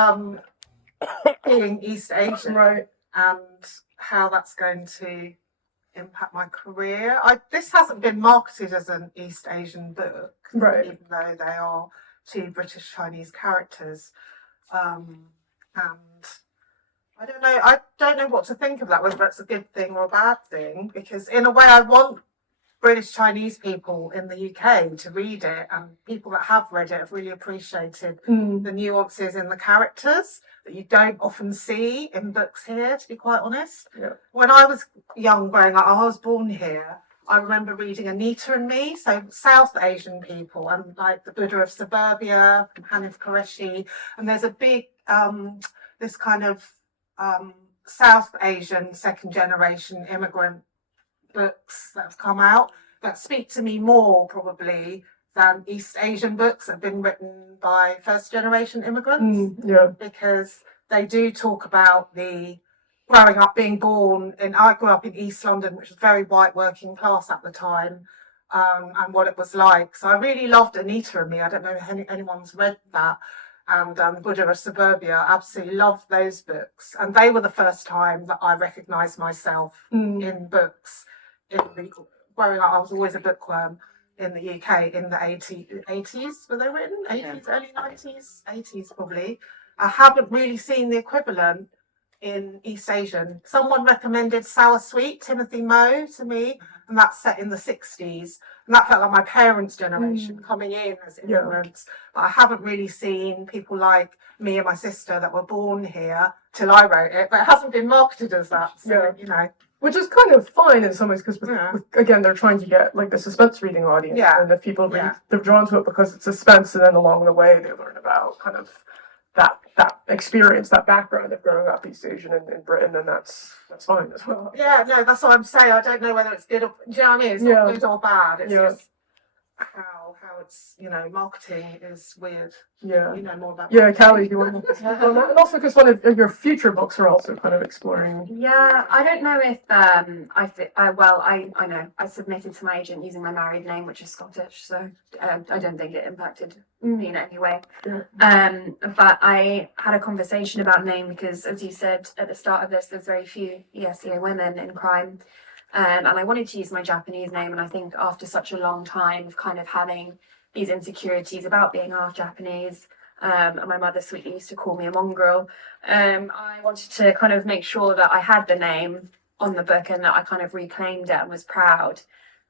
Being East Asian, Right. and how that's going to impact my career. This hasn't been marketed as an East Asian book, Right. even though they are two British Chinese characters. And I don't know what to think of that, whether that's a good thing or a bad thing, because in a way I want British Chinese people in the UK to read it, and people that have read it have really appreciated the nuances in the characters that you don't often see in books here, to be quite honest. Yeah. When I was young growing up, I was born here, I remember reading Anita and Me, so South Asian people, and like the Buddha of Suburbia, from Hanif Qureshi, and there's a big, this kind of South Asian second generation immigrant books that have come out that speak to me more probably than East Asian books that have been written by first generation immigrants, Yeah. because they do talk about the growing up, being born in, I grew up in East London, which was very white working class at the time, and what it was like. So I really loved Anita and Me. I don't know if anyone's read that. And Buddha of Suburbia, absolutely loved those books. And they were the first time that I recognised myself in books. Growing up, I was always a bookworm in the UK in the 80s. Were they written? 80s, early 90s? 80s probably. I haven't really seen the equivalent in East Asian. Someone recommended Sour Sweet, Timothy Moe, to me, and that's set in the 60s. And that felt like my parents' generation coming in as immigrants. But I haven't really seen people like me and my sister that were born here till I wrote it, but it hasn't been marketed as that. So, you know. Which is kind of fine in some ways because, again, they're trying to get like the suspense reading audience. Yeah. And if people read, they're drawn to it because it's suspense, and then along the way they learn about kind of that experience, that background of growing up East Asian in Britain, and that's fine as well. Yeah, no, that's what I'm saying. I don't know whether it's good or, do you know what I mean? It's not good or bad. It's just how it's, you know, marketing is weird. Yeah. You know more about Yeah, Callie, do you want to speak on that? And also because one of your future books are also kind of exploring. Yeah, I don't know if I know I submitted to my agent using my married name, which is Scottish, so I don't think it impacted me in any way. Yeah. But I had a conversation about name because, as you said at the start of this, there's very few ESEA women in crime. And I wanted to use my Japanese name, and I think after such a long time of kind of having these insecurities about being half Japanese, and my mother sweetly used to call me a mongrel, I wanted to kind of make sure that I had the name on the book and that I kind of reclaimed it and was proud.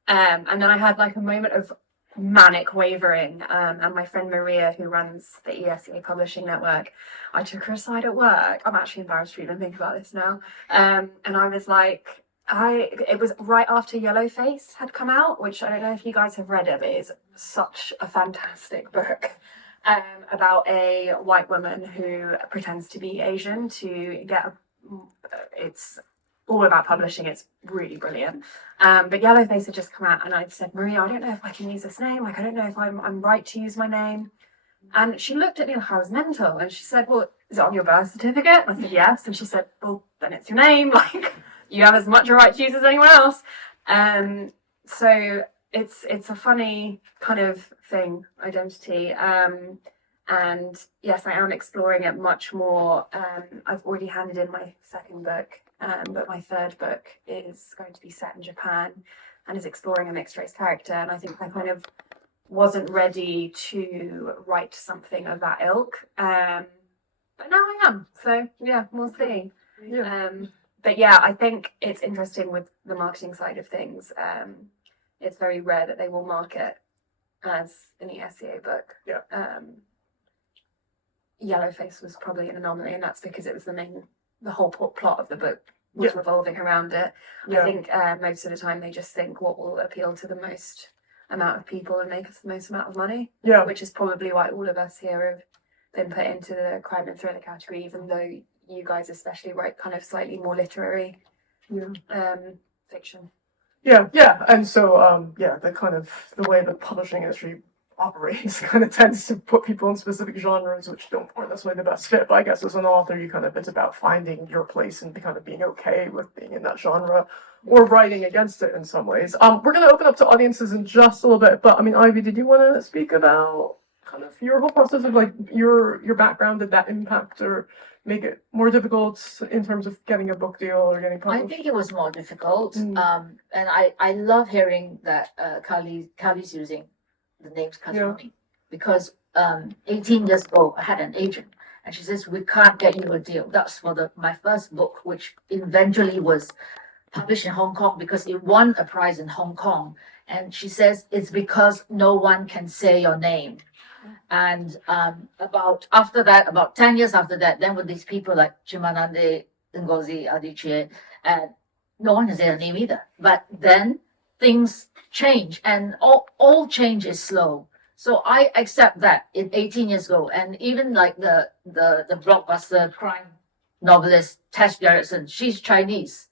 And then I had like a moment of manic wavering, and my friend Maria, who runs the ESEA Publishing Network, I took her aside at work. I'm actually embarrassed to even think about this now. And I was like, it was right after Yellowface had come out, which I don't know if you guys have read it, but it's such a fantastic book about a white woman who pretends to be Asian to get it's all about publishing. It's really brilliant. But Yellowface had just come out, and I said, Maria, I don't know if I can use this name. Like, I don't know if I'm right to use my name. And she looked at me like I was mental, and she said, well, is it on your birth certificate? And I said, yes. And she said, well, then it's your name. Like, you have as much a right to use as anyone else. So it's a funny kind of thing, identity. And yes, I am exploring it much more. I've already handed in my second book, but my third book is going to be set in Japan and is exploring a mixed race character. And I think I kind of wasn't ready to write something of that ilk. But now I am. So yeah, we'll see. Yeah. But yeah, I think it's interesting with the marketing side of things. It's very rare that they will market as an ESEA book. Yeah. Yellowface was probably an anomaly, and that's because it was the whole plot of the book was revolving around it. Yeah. I think most of the time they just think what will appeal to the most amount of people and make us the most amount of money. Yeah. Which is probably why all of us here have been put into the crime and thriller category, even though you guys especially write kind of slightly more literary fiction. Yeah, and so the kind of the way the publishing industry operates kind of tends to put people in specific genres which aren't necessarily the best fit. But I guess as an author, it's about finding your place and kind of being okay with being in that genre or writing against it in some ways. We're going to open up to audiences in just a little bit, but I mean, Ivy, did you want to speak about kind of your whole process of like your background? Did that impact or make it more difficult in terms of getting a book deal or getting published? I think it was more difficult. And I love hearing that Kylie's using the names Kazumi because 18 years ago I had an agent and she says, we can't get you a deal. That's for my first book, which eventually was published in Hong Kong because it won a prize in Hong Kong. And she says, it's because no one can say your name. And about 10 years after that, then with these people like Chimanande, Ngozi Adichie, and no one can say their name either. But then things change, and all change is slow. So I accept that in 18 years ago, and even like the blockbuster crime novelist Tess Gerritsen, she's Chinese,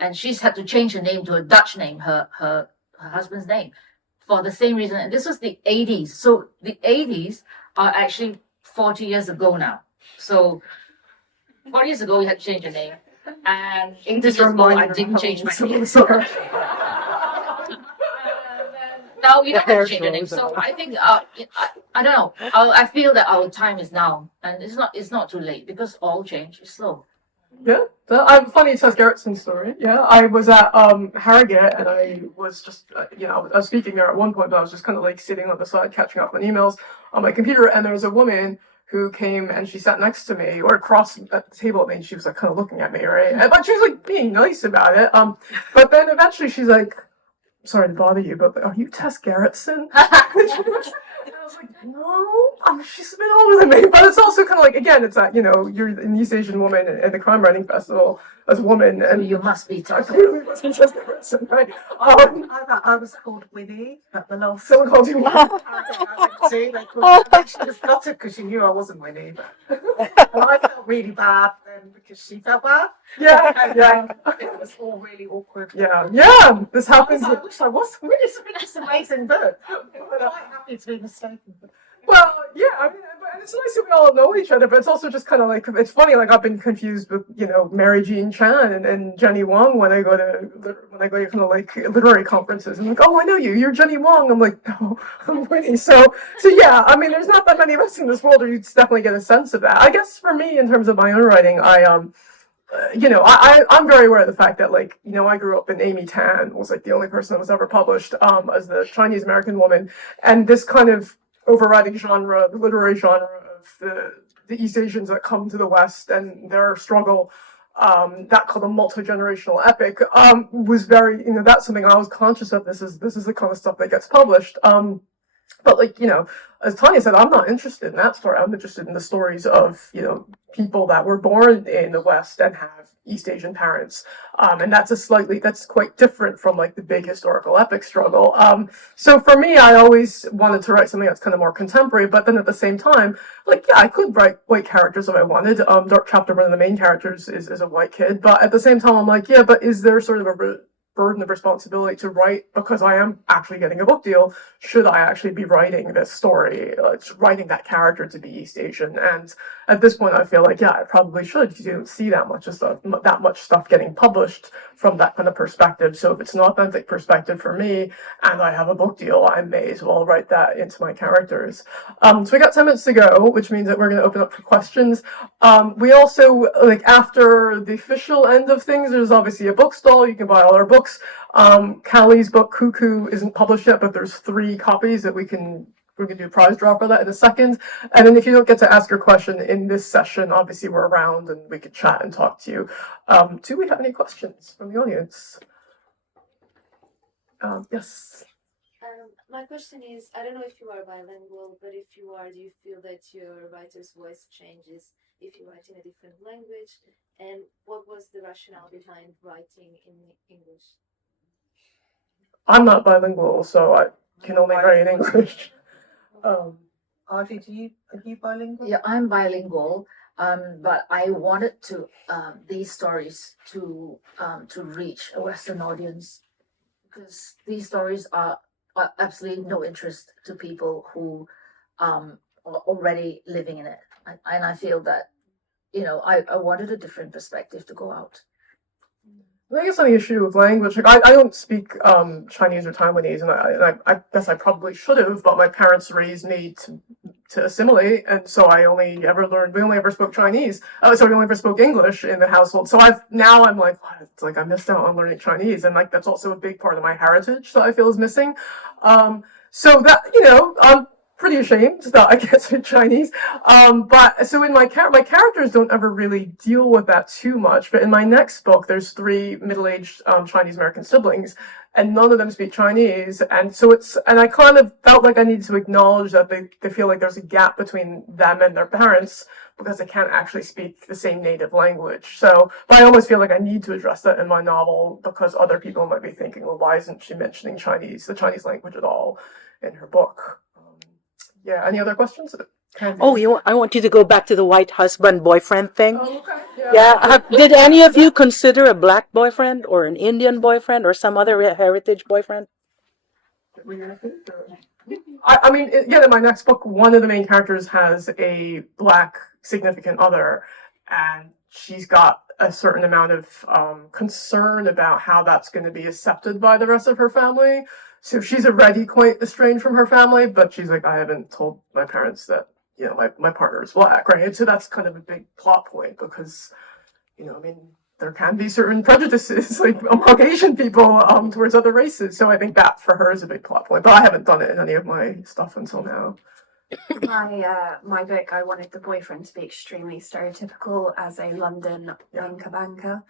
and she's had to change her name to a Dutch name, her husband's name, for the same reason. And this was the 80s. So the 80s are actually 40 years ago now. So 40 years ago, you had to change your name. And 80 years ago, I didn't change my name. now you don't have Hair to change your name. grows So out. I think I don't know. I feel that our time is now, and it's not too late because all change is slow. Yeah, I'm funny. Tess Gerritsen story. Yeah, I was at Harrogate, and I was just I was speaking there at one point, but I was just kind of like sitting on the side catching up on emails on my computer, and there was a woman who came and she sat next to me or across at the table at me, and she was like kind of looking at me, right? But she was like being nice about it. But then eventually she's like, "Sorry to bother you, but are you Tess Gerritsen?" And I was like, no, she's a bit older than me. But it's also kind of like, again, it's that, you're an East Asian woman at the Crime Writing Festival as a woman. So And you must be I tough. clearly wasn't just a person, right? I was called Winnie at the last. Someone called you I went to, they called me, she just got it because she knew I wasn't Winnie. But and I felt really bad then because she felt bad. Yeah, And yeah, it was all really awkward. yeah, yeah. This I happens. wish I was Winnie. It's an amazing book. I'm quite happy to be mistaken. Well, yeah, I mean, and it's nice that we all know each other, but it's also just kind of like, it's funny, like I've been confused with, Mary Jean Chan and Jenny Wong when I go to kind of like literary conferences. I'm like, oh, I know you, you're Jenny Wong. I'm like, no, I'm Winnie. So yeah, I mean, there's not that many of us in this world, or you'd definitely get a sense of that. I guess for me, in terms of my own writing, I'm very aware of the fact that, like, I grew up and Amy Tan was like the only person that was ever published as the Chinese American woman, and this kind of overriding genre, the literary genre of the East Asians that come to the West and their struggle, that called a multi-generational epic, was very, that's something I was conscious of. This is the kind of stuff that gets published. But like, as Tanya said, I'm not interested in that story. I'm interested in the stories of, people that were born in the West and have East Asian parents. And that's quite different from like the big historical epic struggle. So for me, I always wanted to write something that's kind of more contemporary, but then at the same time, like, yeah, I could write white characters if I wanted. Dark Chapter, one of the main characters is a white kid, but at the same time, I'm like, yeah, but is there sort of a burden of responsibility to write, because I am actually getting a book deal? Should I actually be writing this story, writing that character to be East Asian? And at this point, I feel like, yeah, I probably should, because you don't see that much stuff getting published from that kind of perspective. So if it's an authentic perspective for me, and I have a book deal, I may as well write that into my characters. So we got 10 minutes to go, which means that we're going to open up for questions. We also, like, after the official end of things, there's obviously a bookstall. You can buy all our books. Callie's book, Cuckoo, isn't published yet, but there's 3 copies that we're going to do a prize draw for that in a second. And then if you don't get to ask your question in this session, obviously we're around and we could chat and talk to you. Do we have any questions from the audience? Yes. My question is, I don't know if you are bilingual, but if you are, do you feel that your writer's voice changes if you write in a different language? And what was the rationale behind writing in English? I'm not bilingual, so I can only write in English. Audrey, are you bilingual? Yeah, I'm bilingual, but I wanted to these stories to reach a Western audience, because these stories are absolutely no interest to people who are already living in it, and I feel that I wanted a different perspective to go out. I think it's an issue of language. Like, I don't speak Chinese or Taiwanese, and I guess I probably should have, but my parents raised me to assimilate, and so we only ever spoke Chinese. So we only ever spoke English in the household. So I'm like, what? It's like I missed out on learning Chinese, and like that's also a big part of my heritage that I feel is missing. So that, I'm pretty ashamed that I can't speak Chinese. But so in my characters don't ever really deal with that too much. But in my next book, there's 3 middle-aged Chinese American siblings, and none of them speak Chinese. And so and I kind of felt like I needed to acknowledge that they feel like there's a gap between them and their parents, because they can't actually speak the same native language. So, but I always feel like I need to address that in my novel, because other people might be thinking, well, why isn't she mentioning the Chinese language at all in her book? Yeah, any other questions? Oh, I want you to go back to the white husband boyfriend thing. Oh, okay. Yeah. Did any of you consider a black boyfriend or an Indian boyfriend or some other heritage boyfriend? I mean, again, in my next book, one of the main characters has a black significant other, and she's got a certain amount of concern about how that's going to be accepted by the rest of her family. So she's already quite estranged from her family, but she's like, I haven't told my parents that, you know, my partner is black, right? And so that's kind of a big plot point because, you know, I mean, there can be certain prejudices like among Asian people towards other races. So I think that for her is a big plot point. But I haven't done it in any of my stuff until now. My book, I wanted the boyfriend to be extremely stereotypical as a London banker.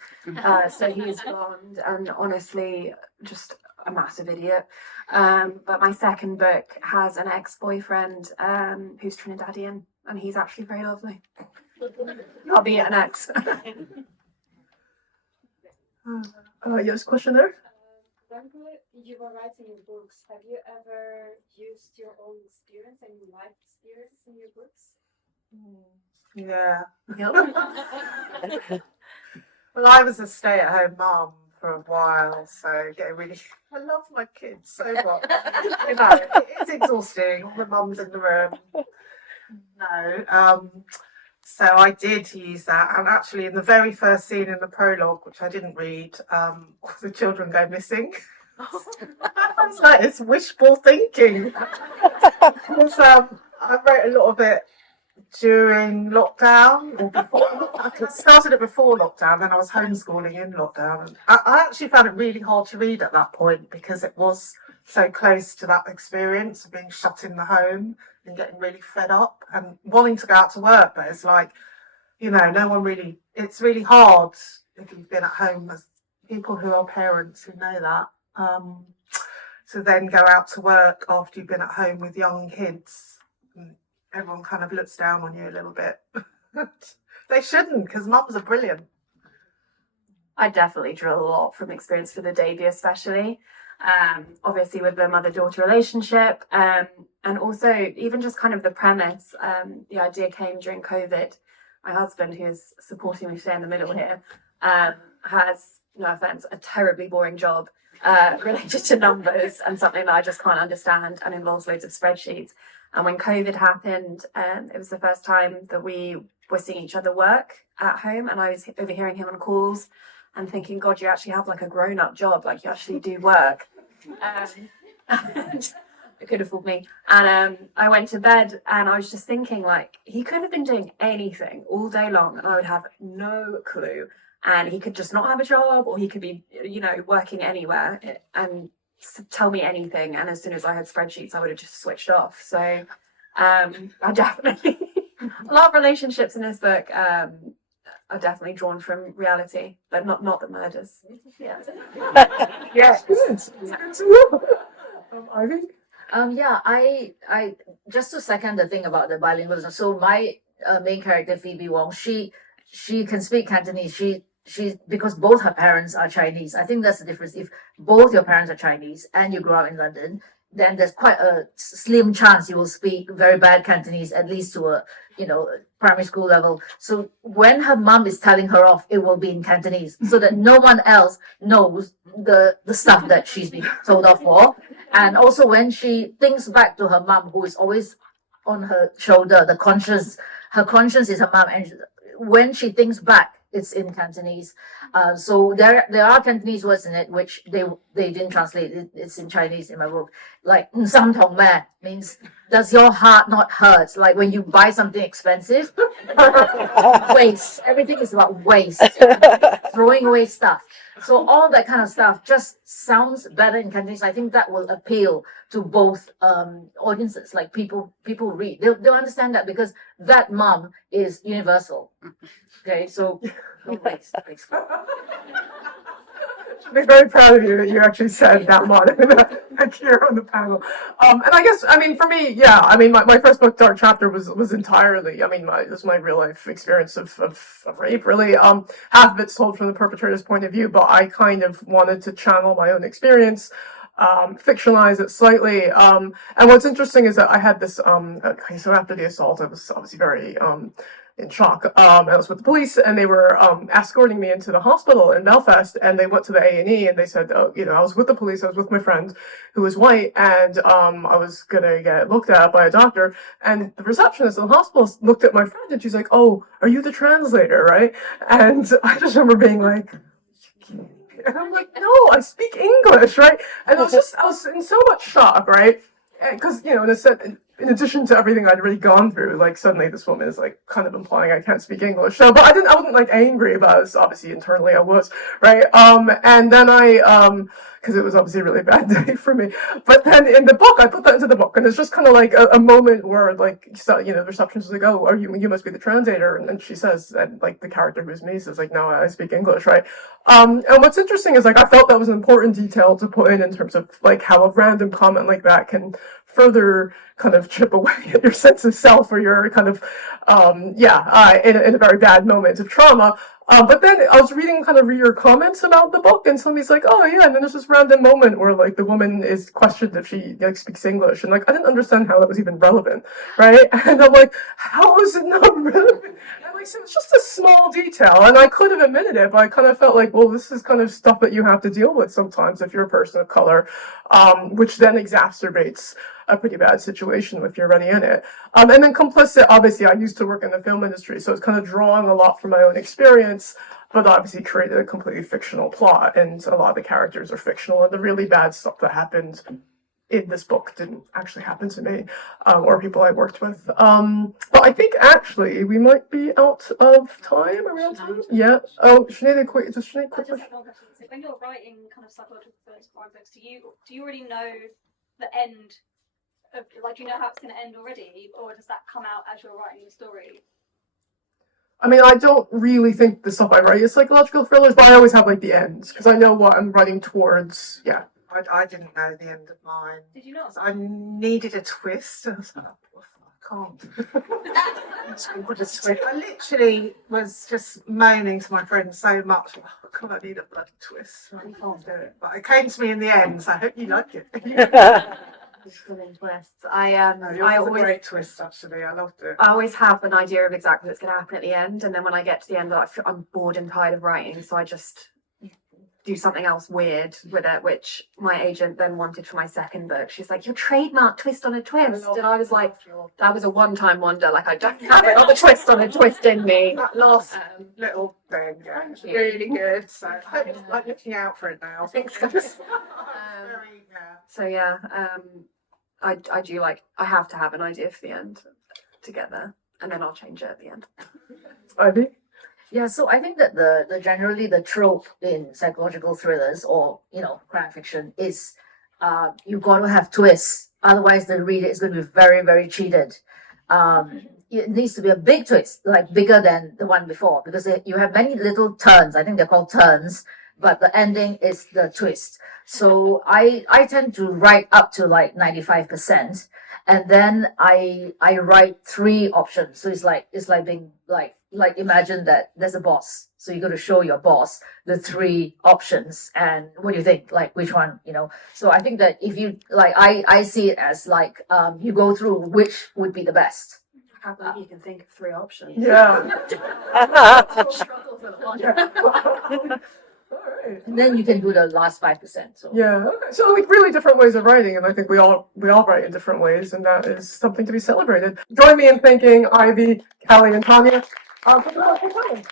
So he is blonde and honestly just a massive idiot. But my second book has an ex-boyfriend who's Trinidadian, and he's actually very lovely. Albeit an ex. Yes, question there? Whenever you were writing your books, have you ever used your own experience and your life experience in your books? Yeah. Yep. Well, I was a stay-at-home mum for a while, so getting really, I love my kids so much. You know, it's exhausting. All the mums in the room. No. So I did use that, and actually, in the very first scene in the prologue, which I didn't read, the children go missing. I was like, it's wishful thinking. Because I wrote a lot of it during lockdown, or before. I started it before lockdown, then I was homeschooling in lockdown. And I actually found it really hard to read at that point because it was so close to that experience of being shut in the home and getting really fed up and wanting to go out to work, but it's like, you know, no one really, it's really hard if you've been at home, as people who are parents who know that, to then go out to work after you've been at home with young kids. Everyone kind of looks down on you a little bit. They shouldn't, because mums are brilliant. I definitely drew a lot from experience for the debut, especially. Obviously with the mother-daughter relationship, and also even just kind of the premise. The idea came during COVID. My husband, who's supporting me today in the middle here, has, no offense, a terribly boring job related to numbers and something that I just can't understand and involves loads of spreadsheets. And when COVID happened, it was the first time that we were seeing each other work at home, and I was overhearing him on calls and thinking, God, you actually have like a grown-up job, like you actually do work. It could have fooled me. And I went to bed and I was just thinking, like, he could have been doing anything all day long and I would have no clue. And he could just not have a job, or he could be, you know, working anywhere and tell me anything. And as soon as I had spreadsheets, I would have just switched off. So I definitely, a lot of relationships in this book are definitely drawn from reality, but not the murders. Yeah. Yes. Good. Ivy? Yeah, I just to second the thing about the bilingualism. So my main character Phoebe Wong, she can speak Cantonese. She because both her parents are Chinese. I think that's the difference. If both your parents are Chinese and you grew up in London, then there's quite a slim chance you will speak very bad Cantonese, at least to a, you know, primary school level. So when her mum is telling her off, it will be in Cantonese, so that no one else knows the stuff that she's been told off for. And also when she thinks back to her mum, who is always on her shoulder, her conscience is her mum, and when she thinks back, it's in Cantonese. So there are Cantonese words in it which they didn't translate. It's in Chinese in my book. Like 心痛咩 means, does your heart not hurt? Like when you buy something expensive, waste. Everything is about waste, throwing away stuff. So all that kind of stuff just sounds better in Cantonese. I think that will appeal to both audiences. Like people read, they'll understand that because that mom is universal. Okay, so no waste, basically. Should be very proud of you that you actually said that line like here on the panel. And I guess, I mean, for me, yeah, I mean, my first book, Dark Chapter, was entirely, I mean, this is my real life experience of rape, really. Half of it's told from the perpetrator's point of view, but I kind of wanted to channel my own experience, fictionalize it slightly. And what's interesting is that I had this, okay, so after the assault, I was obviously very, in shock. I was with the police, and they were escorting me into the hospital in Belfast, and they went to the A&E, and they said, you know, I was with the police, I was with my friend who was white, and I was gonna get looked at by a doctor, and the receptionist in the hospital looked at my friend, and she's like, oh, are you the translator, right? And I just remember being like, And I'm like, no, I speak English, right? And I was in so much shock, right? Because, you know, in addition to everything I'd already gone through, like suddenly this woman is like kind of implying I can't speak English. So, but I wasn't like angry about it. Obviously, internally I was, right? And then because it was obviously a really bad day for me. But then in the book, I put that into the book, and it's just kind of like a moment where, like, so, you know, the receptionist is like, "Oh, you must be the translator," and then she says, and like the character who's me says, like, "No, I speak English," right? And what's interesting is like I felt that was an important detail to put in terms of like how a random comment like that can further kind of chip away at your sense of self or your kind of in a very bad moment of trauma. But then I was reading kind of your comments about the book, and somebody's like, "Oh yeah," and then there's this random moment where like the woman is questioned if she like speaks English, and like I didn't understand how that was even relevant, right? And I'm like, how is it not relevant? And like, so it's just a small detail, and I could have admitted it, but I kind of felt like, well, this is kind of stuff that you have to deal with sometimes if you're a person of color, which then exacerbates a pretty bad situation if you're already in it. And then complicit, obviously I used to work in the film industry, so it's kind of drawing a lot from my own experience, but obviously created a completely fictional plot, and a lot of the characters are fictional, and the really bad stuff that happened in this book didn't actually happen to me, or people I worked with. But I think actually we might be out of time. Are we out of time? Yeah. Oh, Sinead, quick, just Sinead, I quick just question. have one question. So when you're writing kind of psychological thrillers, crime books, do you already know the end of, like, do you know how it's going to end already, or does that come out as you're writing the story? I mean, I don't really think the stuff I write is psychological thrillers, but I always have like the ends because I know what I'm writing towards. Yeah. I didn't know the end of mine. Did you not? I needed a twist. I was like, I can't. I literally was just moaning to my friends so much. Oh, God, I need a bloody twist. I can't do it. But it came to me in the end, so I hope you like it. Twists. No, I yours was a always great twist, actually. I loved it. I always have an idea of exactly what's going to happen at the end, and then when I get to the end, I'm bored and tired of writing, so I just do something else weird with it, which my agent then wanted for my second book. She's like, "Your trademark twist on a twist," and I was like, "That was a one-time wonder. Like I don't have it on a twist on a twist in me." That last Um, little thing, yeah, Thank it's you. really good. So I hope it's like looking out for it now. I think so. Very, yeah. So yeah, I do like I have to have an idea for the end to get there, and then I'll change it at the end. Ivy? Yeah, so I think that the generally the trope in psychological thrillers or, you know, crime fiction is you got to have twists. Otherwise the reader is going to be very, very cheated. It needs to be a big twist, like bigger than the one before, because you have many little turns. I think they're called turns, but the ending is the twist. So I tend to write up to like 95%, and then I write 3 options. So it's like being like imagine that there's a boss. So you got to show your boss the 3 options, and what do you think? Like which one, you know? So I think that if you like, I see it as like you go through which would be the best. I can't believe you can think of 3 options. Yeah. Struggle for the logic. Yeah. All right. And then you can do the last 5%. So Yeah. Okay. So like really different ways of writing, and I think we all write in different ways, and that is something to be celebrated. Join me in thanking Ivy, Callie, and Tanya for the wonderful time.